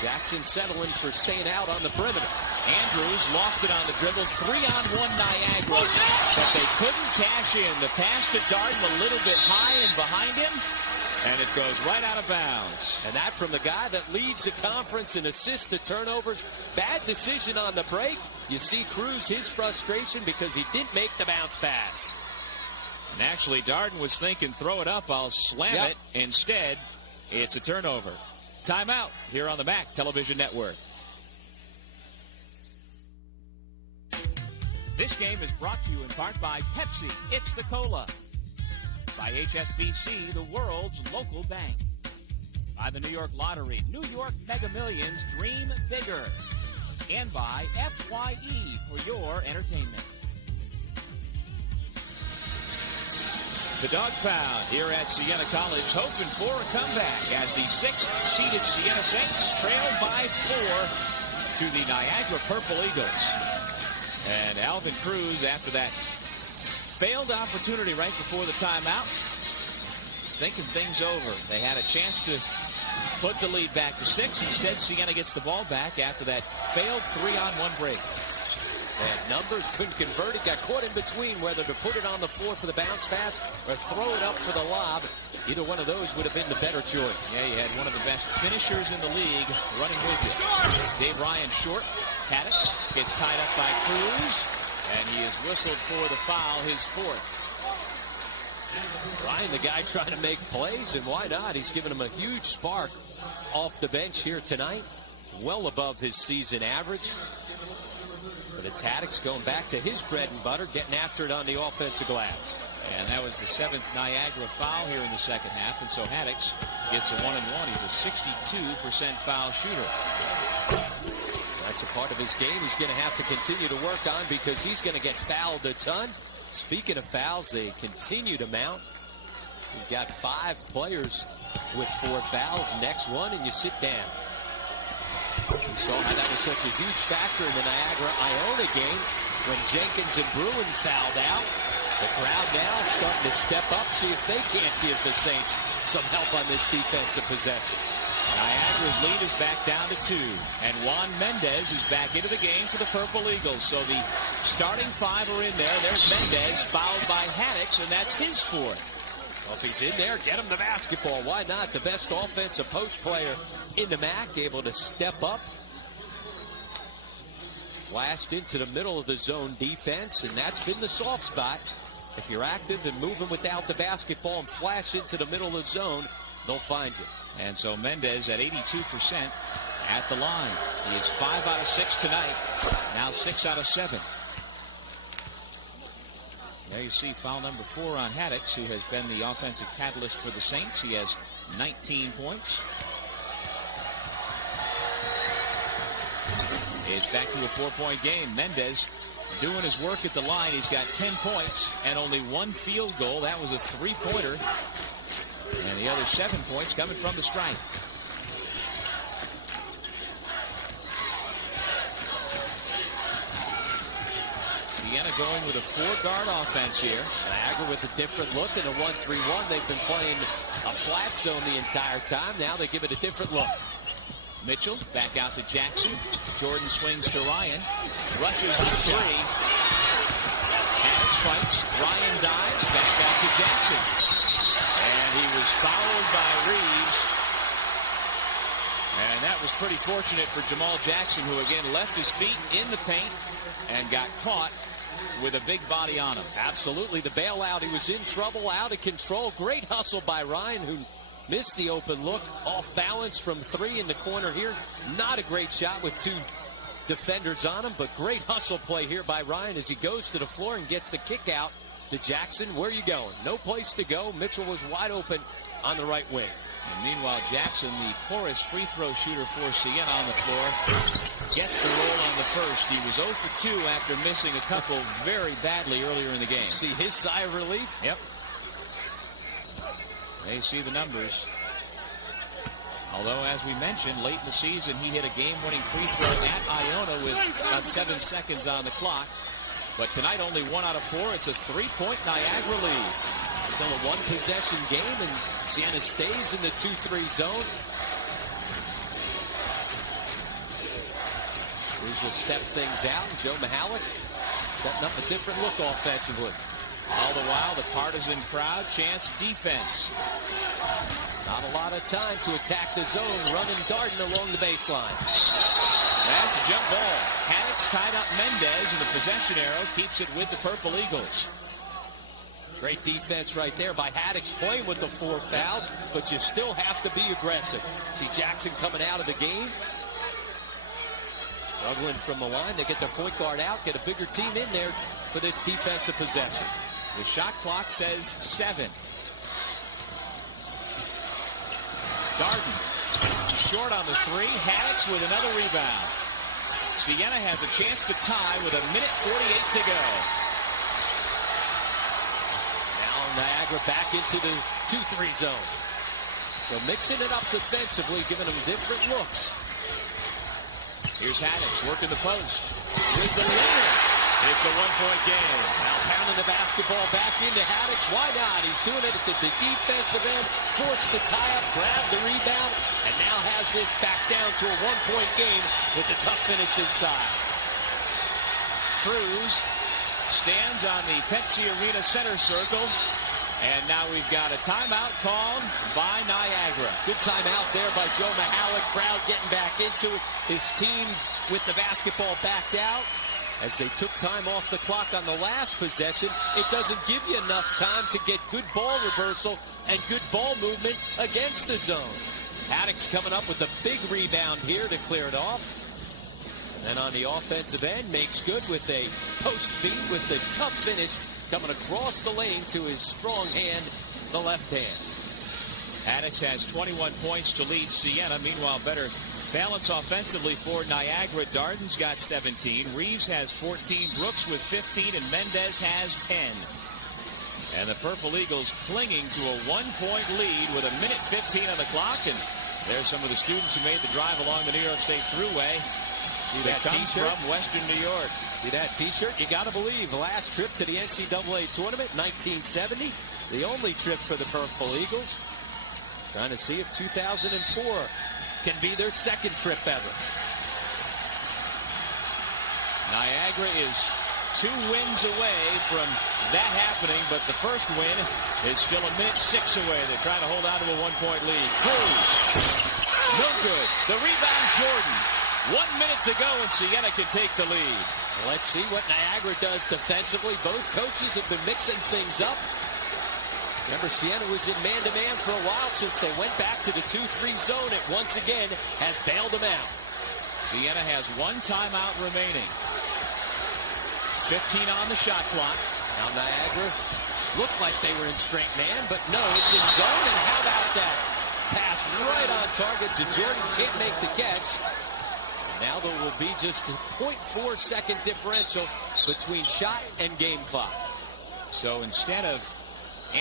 Jackson settling for staying out on the perimeter. Andrews lost it on the dribble. 3-on-1 Niagara, but they couldn't cash in. The pass to Darden a little bit high and behind him, and it goes right out of bounds. And that from the guy that leads the conference in assists to turnovers. Bad decision on the break. You see Cruz, his frustration because he didn't make the bounce pass. And actually, Darden was thinking, throw it up, I'll slam it. Instead, it's a turnover. Timeout here on the MAAC Television Network. This game is brought to you in part by Pepsi. It's the Cola. By HSBC, the world's local bank. By the New York Lottery, New York Mega Millions, dream bigger. And by FYE for your entertainment. The Dog Pound here at Siena College, hoping for a comeback as the 6th-seeded Siena Saints trail by 4 to the Niagara Purple Eagles. And Alvin Cruz, after that failed opportunity right before the timeout, thinking things over. They had a chance to put the lead back to 6. Instead, Siena gets the ball back after that failed 3-on-1 break. And numbers couldn't convert it. Got caught in between whether to put it on the floor for the bounce pass or throw it up for the lob. Either one of those would have been the better choice. Yeah, you had one of the best finishers in the league running with you. Dave Ryan short. Haddock gets tied up by Cruz, and he is whistled for the foul, his 4th. Ryan, the guy trying to make plays, and why not? He's given him a huge spark off the bench here tonight. Well above his season average. But it's Haddock's going back to his bread and butter, getting after it on the offensive glass. And that was the 7th Niagara foul here in the second half, and so Haddox gets a 1-and-1. He's a 62% foul shooter. That's a part of his game he's going to have to continue to work on because he's going to get fouled a ton. Speaking of fouls, they continue to mount. We've got 5 players with 4 fouls. Next one, and you sit down. We saw how that was such a huge factor in the Niagara-Iona game when Jenkins and Bruin fouled out. The crowd now starting to step up, see if they can't give the Saints some help on this defensive possession. Niagara's lead is back down to 2, and Juan Mendez is back into the game for the Purple Eagles. So the starting 5 are in there. There's Mendez, fouled by Haddox, and that's his 4th. Well, if he's in there, get him the basketball. Why not? The best offensive post player in the MAAC, able to step up. Flashed into the middle of the zone defense, and that's been the soft spot. If you're active and moving without the basketball and flash into the middle of the zone, they'll find you. And so Mendez at 82% at the line. He is 5 out of 6 tonight. Now 6 out of 7. There you see foul number 4 on Haddox, who has been the offensive catalyst for the Saints. He has 19 points. It's back to a 4-point game. Mendez doing his work at the line. He's got 10 points and only 1 field goal. That was a 3-pointer. And the other 7 points coming from the stripe. Siena going with a 4-guard offense here. Niagara with a different look in a 1-3-1. They've been playing a flat zone the entire time. Now they give it a different look. Mitchell back out to Jackson. Jordan swings to Ryan. Rushes the 3. Haddox fights. Ryan dives. Back out to Jackson. And he was fouled by Reeves. And that was pretty fortunate for Jamal Jackson, who again left his feet in the paint and got caught with a big body on him. Absolutely. The bailout. He was in trouble, out of control. Great hustle by Ryan, who missed the open look. Off balance from 3 in the corner here. Not a great shot with 2 defenders on him, but great hustle play here by Ryan as he goes to the floor and gets the kick out to Jackson. Where are you going? No place to go. Mitchell was wide open on the right wing. And meanwhile, Jackson, the poorest free throw shooter for Siena on the floor, gets the roll on the first. He was 0 for 2 after missing a couple very badly earlier in the game. See his sigh of relief? Yep. They see the numbers. Although, as we mentioned, late in the season, he hit a game-winning free throw at Iona with about 7 seconds on the clock. But tonight, only 1 out of 4. It's a 3-point Niagara lead. Still a one-possession game, and Siena stays in the 2-3 zone. Cruz will step things out. Joe Mihalik setting up a different look offensively. All the while, the partisan crowd chants defense. Not a lot of time to attack the zone. Running Darden along the baseline. That's a jump ball. Haddock's tied up Mendez, and the possession arrow keeps it with the Purple Eagles. Great defense right there by Haddock's, playing with the 4 fouls, but you still have to be aggressive. See Jackson coming out of the game. Struggling from the line. They get their point guard out, get a bigger team in there for this defensive possession. The shot clock says 7. Darden short on the 3. Haddock's with another rebound. Siena has a chance to tie with 1:48 to go. Niagara back into the 2-3 zone. So mixing it up defensively, giving them different looks. Here's Haddock's working the post with the lead. It's a 1-point game. Now pounding the basketball back into Haddock's. Why not? He's doing it at the defensive end. Forced the tie-up, grabbed the rebound, and now has this back down to a 1-point game with the tough finish inside. Cruz stands on the Pepsi Arena center circle. And now we've got a timeout called by Niagara. Good timeout there by Joe Mihalik. Crowd getting back into it. His team with the basketball backed out. As they took time off the clock on the last possession, it doesn't give you enough time to get good ball reversal and good ball movement against the zone. Haddock's coming up with a big rebound here to clear it off. And then on the offensive end, makes good with a post feed with the tough finish, coming across the lane to his strong hand, the left hand. Haddock's has 21 points to lead Siena. Meanwhile, better balance offensively for Niagara. Darden's got 17. Reeves has 14. Brooks with 15. And Mendez has 10. And the Purple Eagles clinging to a 1-point lead with 1:15 on the clock. And there's some of the students who made the drive along the New York State Thruway. See that T-shirt from Western New York. See that T-shirt? You got to believe. The last trip to the NCAA tournament, 1970. The only trip for the Purple Eagles. Trying to see if 2004 can be their second trip ever. Niagara is 2 wins away from that happening, but the first win is still 1:06 away. They're trying to hold on to a 1-point lead. Cruz. No good. The rebound, Jordan. 1 minute to go, and Siena can take the lead. Let's see what Niagara does defensively. Both coaches have been mixing things up. Remember, Siena was in man-to-man for a while since they went back to the 2-3 zone. It once again has bailed them out. Siena has 1 timeout remaining. 15 on the shot clock. Now Niagara looked like they were in straight man, but no, it's in zone. And how about that pass right on target to Jordan? Can't make the catch. Now there will be just a 0.4 second differential between shot and game clock. So instead of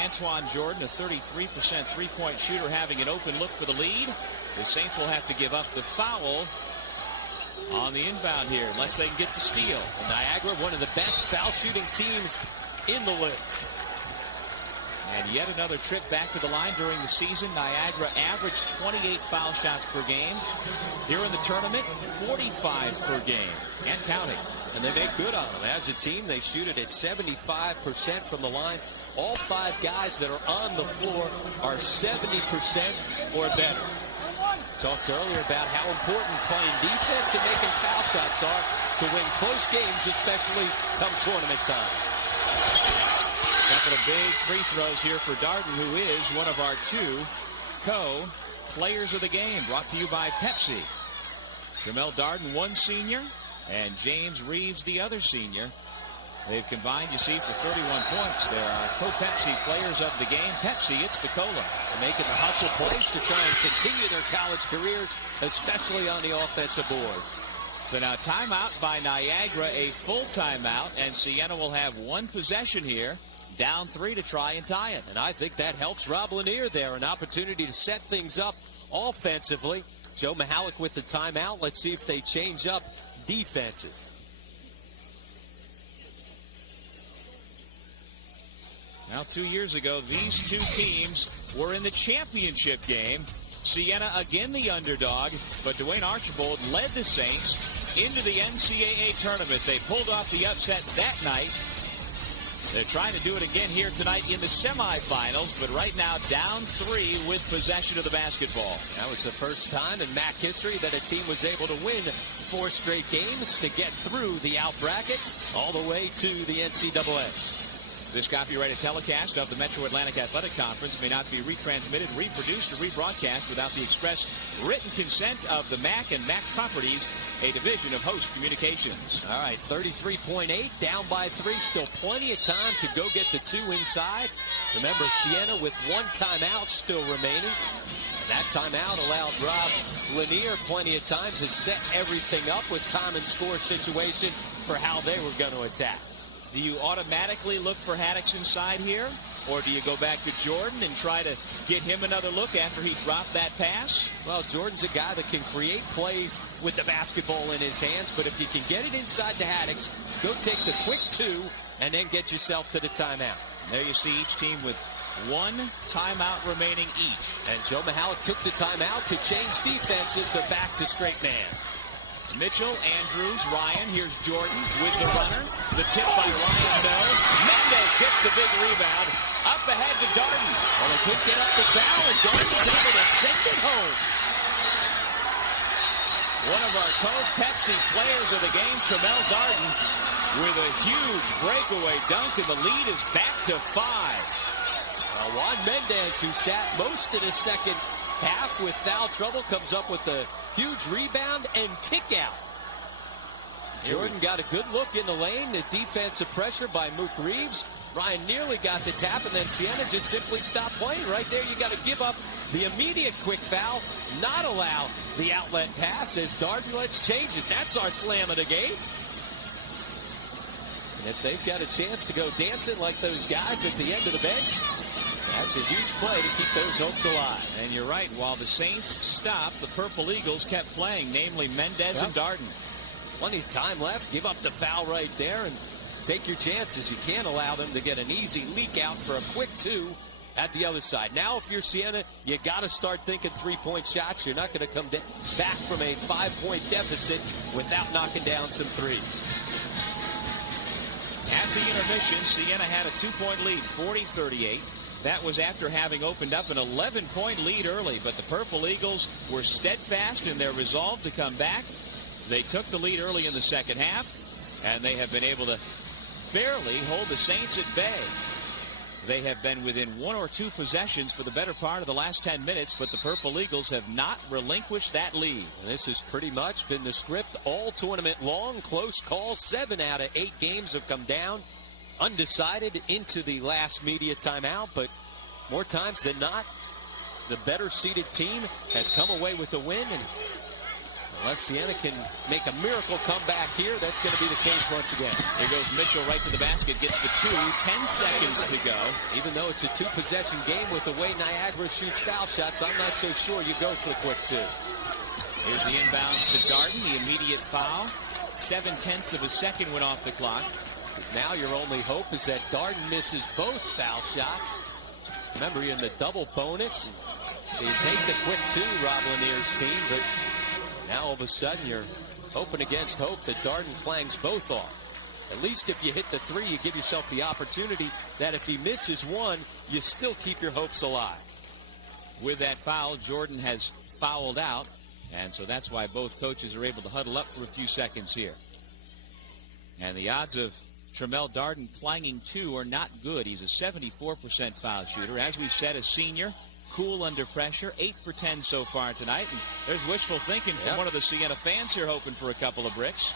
Antoine Jordan, a 33% three-point shooter, having an open look for the lead, the Saints will have to give up the foul on the inbound here unless they can get the steal. And Niagara, one of the best foul-shooting teams in the league. And yet another trip back to the line during the season. Niagara averaged 28 foul shots per game. Here in the tournament, 45 per game and counting. And they make good on them. As a team, they shoot it at 75% from the line. All 5 guys that are on the floor are 70% or better. Talked earlier about how important playing defense and making foul shots are to win close games, especially come tournament time. Couple of big free throws here for Darden, who is one of our 2 co-players of the game. Brought to you by Pepsi. Jamel Darden, one senior, and James Reeves, the other senior. They've combined, you see, for 31 points. They're our co-Pepsi players of the game. Pepsi, it's the cola. They're making the hustle plays to try and continue their college careers, especially on the offensive boards. So now timeout by Niagara, a full timeout, and Siena will have 1 possession here. Down 3 to try and tie it. And I think that helps Rob Lanier there. An opportunity to set things up offensively. Joe Mihalik with the timeout. Let's see if they change up defenses. Well, 2 years ago, these two teams were in the championship game. Siena again the underdog, but Dwayne Archibald led the Saints into the NCAA tournament. They pulled off the upset that night. They're trying to do it again here tonight in the semifinals, but right now down 3 with possession of the basketball. That was the first time in MAAC history that a team was able to win 4 straight games to get through the out bracket all the way to the NCAA. This copyrighted telecast of the Metro Atlantic Athletic Conference may not be retransmitted, reproduced, or rebroadcast without the express written consent of the MAAC and MAAC Properties, a division of Host Communications. All right, 33.8, down by 3. Still plenty of time to go get the 2 inside. Remember, Siena with 1 timeout still remaining. And that timeout allowed Rob Lanier plenty of time to set everything up with time and score situation for how they were going to attack. Do you automatically look for Haddix inside here? Or do you go back to Jordan and try to get him another look after he dropped that pass? Well, Jordan's a guy that can create plays with the basketball in his hands, but if you can get it inside to Haddix, go take the quick 2 and then get yourself to the timeout. There you see each team with 1 timeout remaining each. And Joe Mihalik took the timeout to change defenses. They're back to straight man. Mitchell, Andrews, Ryan. Here's Jordan with the runner. The tip by Ryan, no. Mendez gets the big rebound. Up ahead to Darden. Well, they couldn't get up the foul, and Darden's able to send it home. One of our Cove Pepsi players of the game, Tremel Darden, with a huge breakaway dunk, and the lead is back to 5. Juan Mendez, who sat most of the second half with foul trouble, comes up with a huge rebound and kick out. Jordan got a good look in the lane. The defensive pressure by Mook Reeves. Ryan nearly got the tap, and then Siena just simply stopped playing. Right there, you got to give up the immediate quick foul, not allow the outlet pass as Darden lets change it. That's our slam of the game. And if they've got a chance to go dancing like those guys at the end of the bench, that's a huge play to keep those hopes alive. And you're right. While the Saints stopped, the Purple Eagles kept playing, namely Mendez and Darden. Plenty of time left. Give up the foul right there and take your chances. You can't allow them to get an easy leak out for a quick 2 at the other side. Now, if you're Siena, you got to start thinking 3-point shots. You're not going to come back from a 5-point deficit without knocking down some threes. At the intermission, Siena had a 2-point lead, 40-38. That was after having opened up an 11-point lead early, but the Purple Eagles were steadfast in their resolve to come back. They took the lead early in the second half, and they have been able to barely hold the Saints at bay. They have been within 1 or 2 possessions for the better part of the last 10 minutes, but the Purple Eagles have not relinquished that lead. And this has pretty much been the script all tournament long. Close calls. 7 out of 8 games have come down undecided into the last media timeout, but more times than not, the better seeded team has come away with the win, and unless Siena can make a miracle comeback here, that's going to be the case once again. Here goes Mitchell right to the basket, gets the 2, 10 seconds to go. Even though it's a 2-possession game with the way Niagara shoots foul shots, I'm not so sure you go for the quick 2. Here's the inbounds to Darden, the immediate foul. 7/10 of a second went off the clock. Because now your only hope is that Darden misses both foul shots. Remember, you're in the double bonus. So you take the quick 2, Rob Lanier's team, but now all of a sudden you're hoping against hope that Darden clangs both off. At least if you hit the 3, you give yourself the opportunity that if he misses 1, you still keep your hopes alive. With that foul, Jordan has fouled out, and so that's why both coaches are able to huddle up for a few seconds here. And the odds of Tremel Darden clanging 2 are not good. He's a 74% foul shooter. As we said, a senior, cool under pressure, 8 for 10 so far tonight. And there's wishful thinking from one of the Siena fans here hoping for a couple of bricks.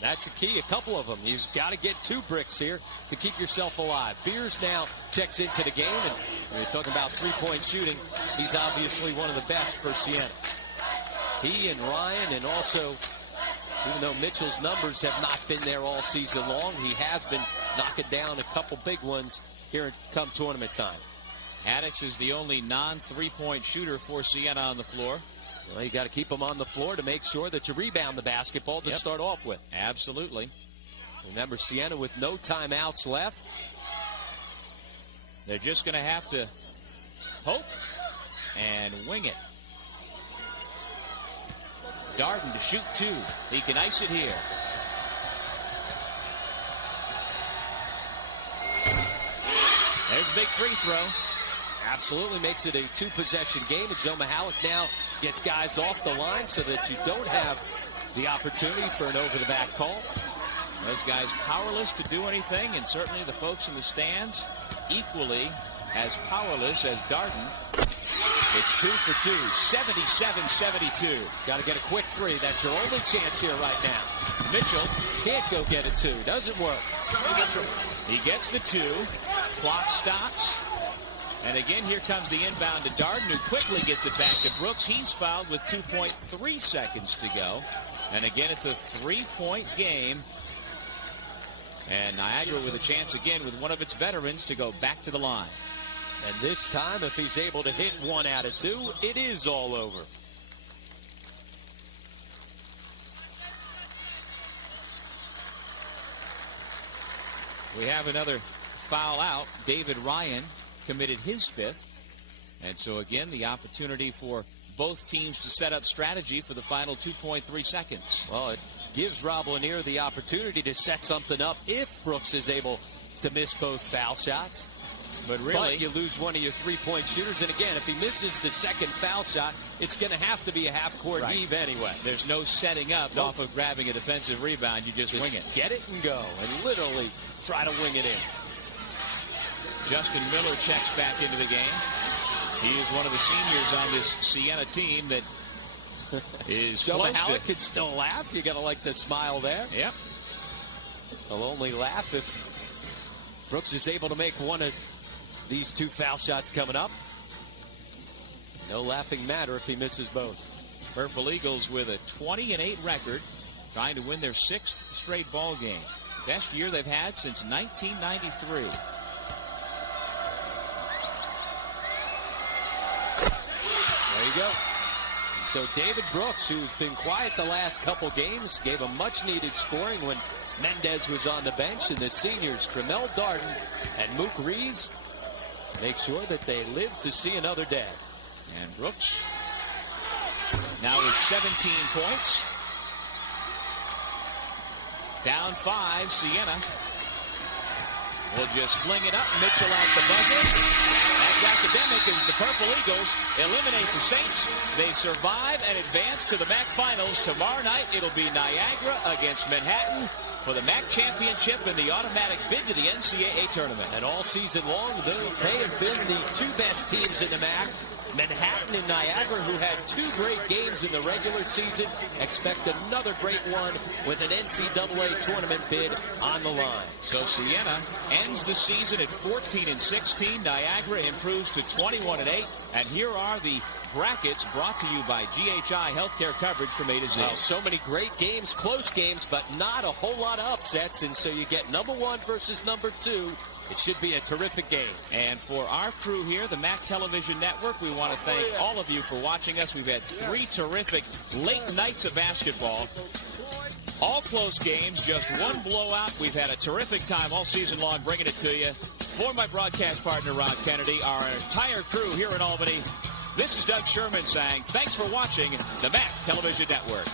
That's the key, a couple of them. You've got to get 2 bricks here to keep yourself alive. Beers now checks into the game, and when you're talking about 3-point shooting, he's obviously one of the best for Siena. He and Ryan, and also, even though Mitchell's numbers have not been there all season long, he has been knocking down a couple big ones here come tournament time. Haddix is the only non-3-point shooter for Siena on the floor. Well, you got to keep him on the floor to make sure that you rebound the basketball to start off with. Absolutely. Remember, Siena with no timeouts left. They're just going to have to hope and wing it. Darden to shoot 2. He can ice it here. There's a big free throw. Absolutely makes it a 2-possession game. And Joe Mahalik now gets guys off the line so that you don't have the opportunity for an over-the-back call. Those guys powerless to do anything, and certainly the folks in the stands equally as powerless as Darden. It's 2 for 2, 77-72. Got to get a quick 3. That's your only chance here right now. Mitchell can't go get a 2. Doesn't work. He gets the 2. Clock stops. And again, here comes the inbound to Darden, who quickly gets it back to Brooks. He's fouled with 2.3 seconds to go. And again, it's a 3-point game. And Niagara with a chance again with one of its veterans to go back to the line. And this time, if he's able to hit 1 out of 2, it is all over. We have another foul out. David Ryan committed his 5th. And so again, the opportunity for both teams to set up strategy for the final 2.3 seconds. Well, it gives Rob Lanier the opportunity to set something up if Brooks is able to miss both foul shots. But really, you lose one of your 3-point shooters. And again, if he misses the second foul shot, it's going to have to be a half-court heave anyway. There's no setting up off of grabbing a defensive rebound. You just wing it. Get it and go, and literally try to wing it in. Justin Miller checks back into the game. He is one of the seniors on this Siena team that is Joe close Mahalik to. could still laugh. You got to like the smile there. Yep. He'll only laugh if Brooks is able to make one of these 2 foul shots coming up. No laughing matter if he misses both. Purple Eagles with a 20-8 record, trying to win their 6th straight ball game. Best year they've had since 1993. There you go. So David Brooks, who's been quiet the last couple games, gave a much-needed scoring when Mendez was on the bench, and the seniors, Tremel Darden and Mook Reeves, make sure that they live to see another day. And Brooks now with 17 points. Down 5, Siena will just fling it up. Mitchell out the buzzer. That's academic as the Purple Eagles eliminate the Saints. They survive and advance to the MAAC Finals. Tomorrow night, it'll be Niagara against Manhattan for the MAAC championship and the automatic bid to the NCAA tournament. And all season long, they have been the 2 best teams in the MAAC. Manhattan and Niagara, who had 2 great games in the regular season, expect another great one with an NCAA tournament bid on the line. So Siena ends the season at 14-16. Niagara improves to 21-8. And here are the brackets brought to you by GHI Healthcare Coverage from A to Z. Well, so many great games, close games, but not a whole lot of upsets. And so you get number 1 versus number 2. It should be a terrific game. And for our crew here, the MAAC Television Network, we want to thank all of you for watching us. We've had 3 terrific late nights of basketball. All close games, just 1 blowout. We've had a terrific time all season long bringing it to you. For my broadcast partner, Ron Kennedy, our entire crew here in Albany, this is Doug Sherman saying thanks for watching the MAAC Television Network.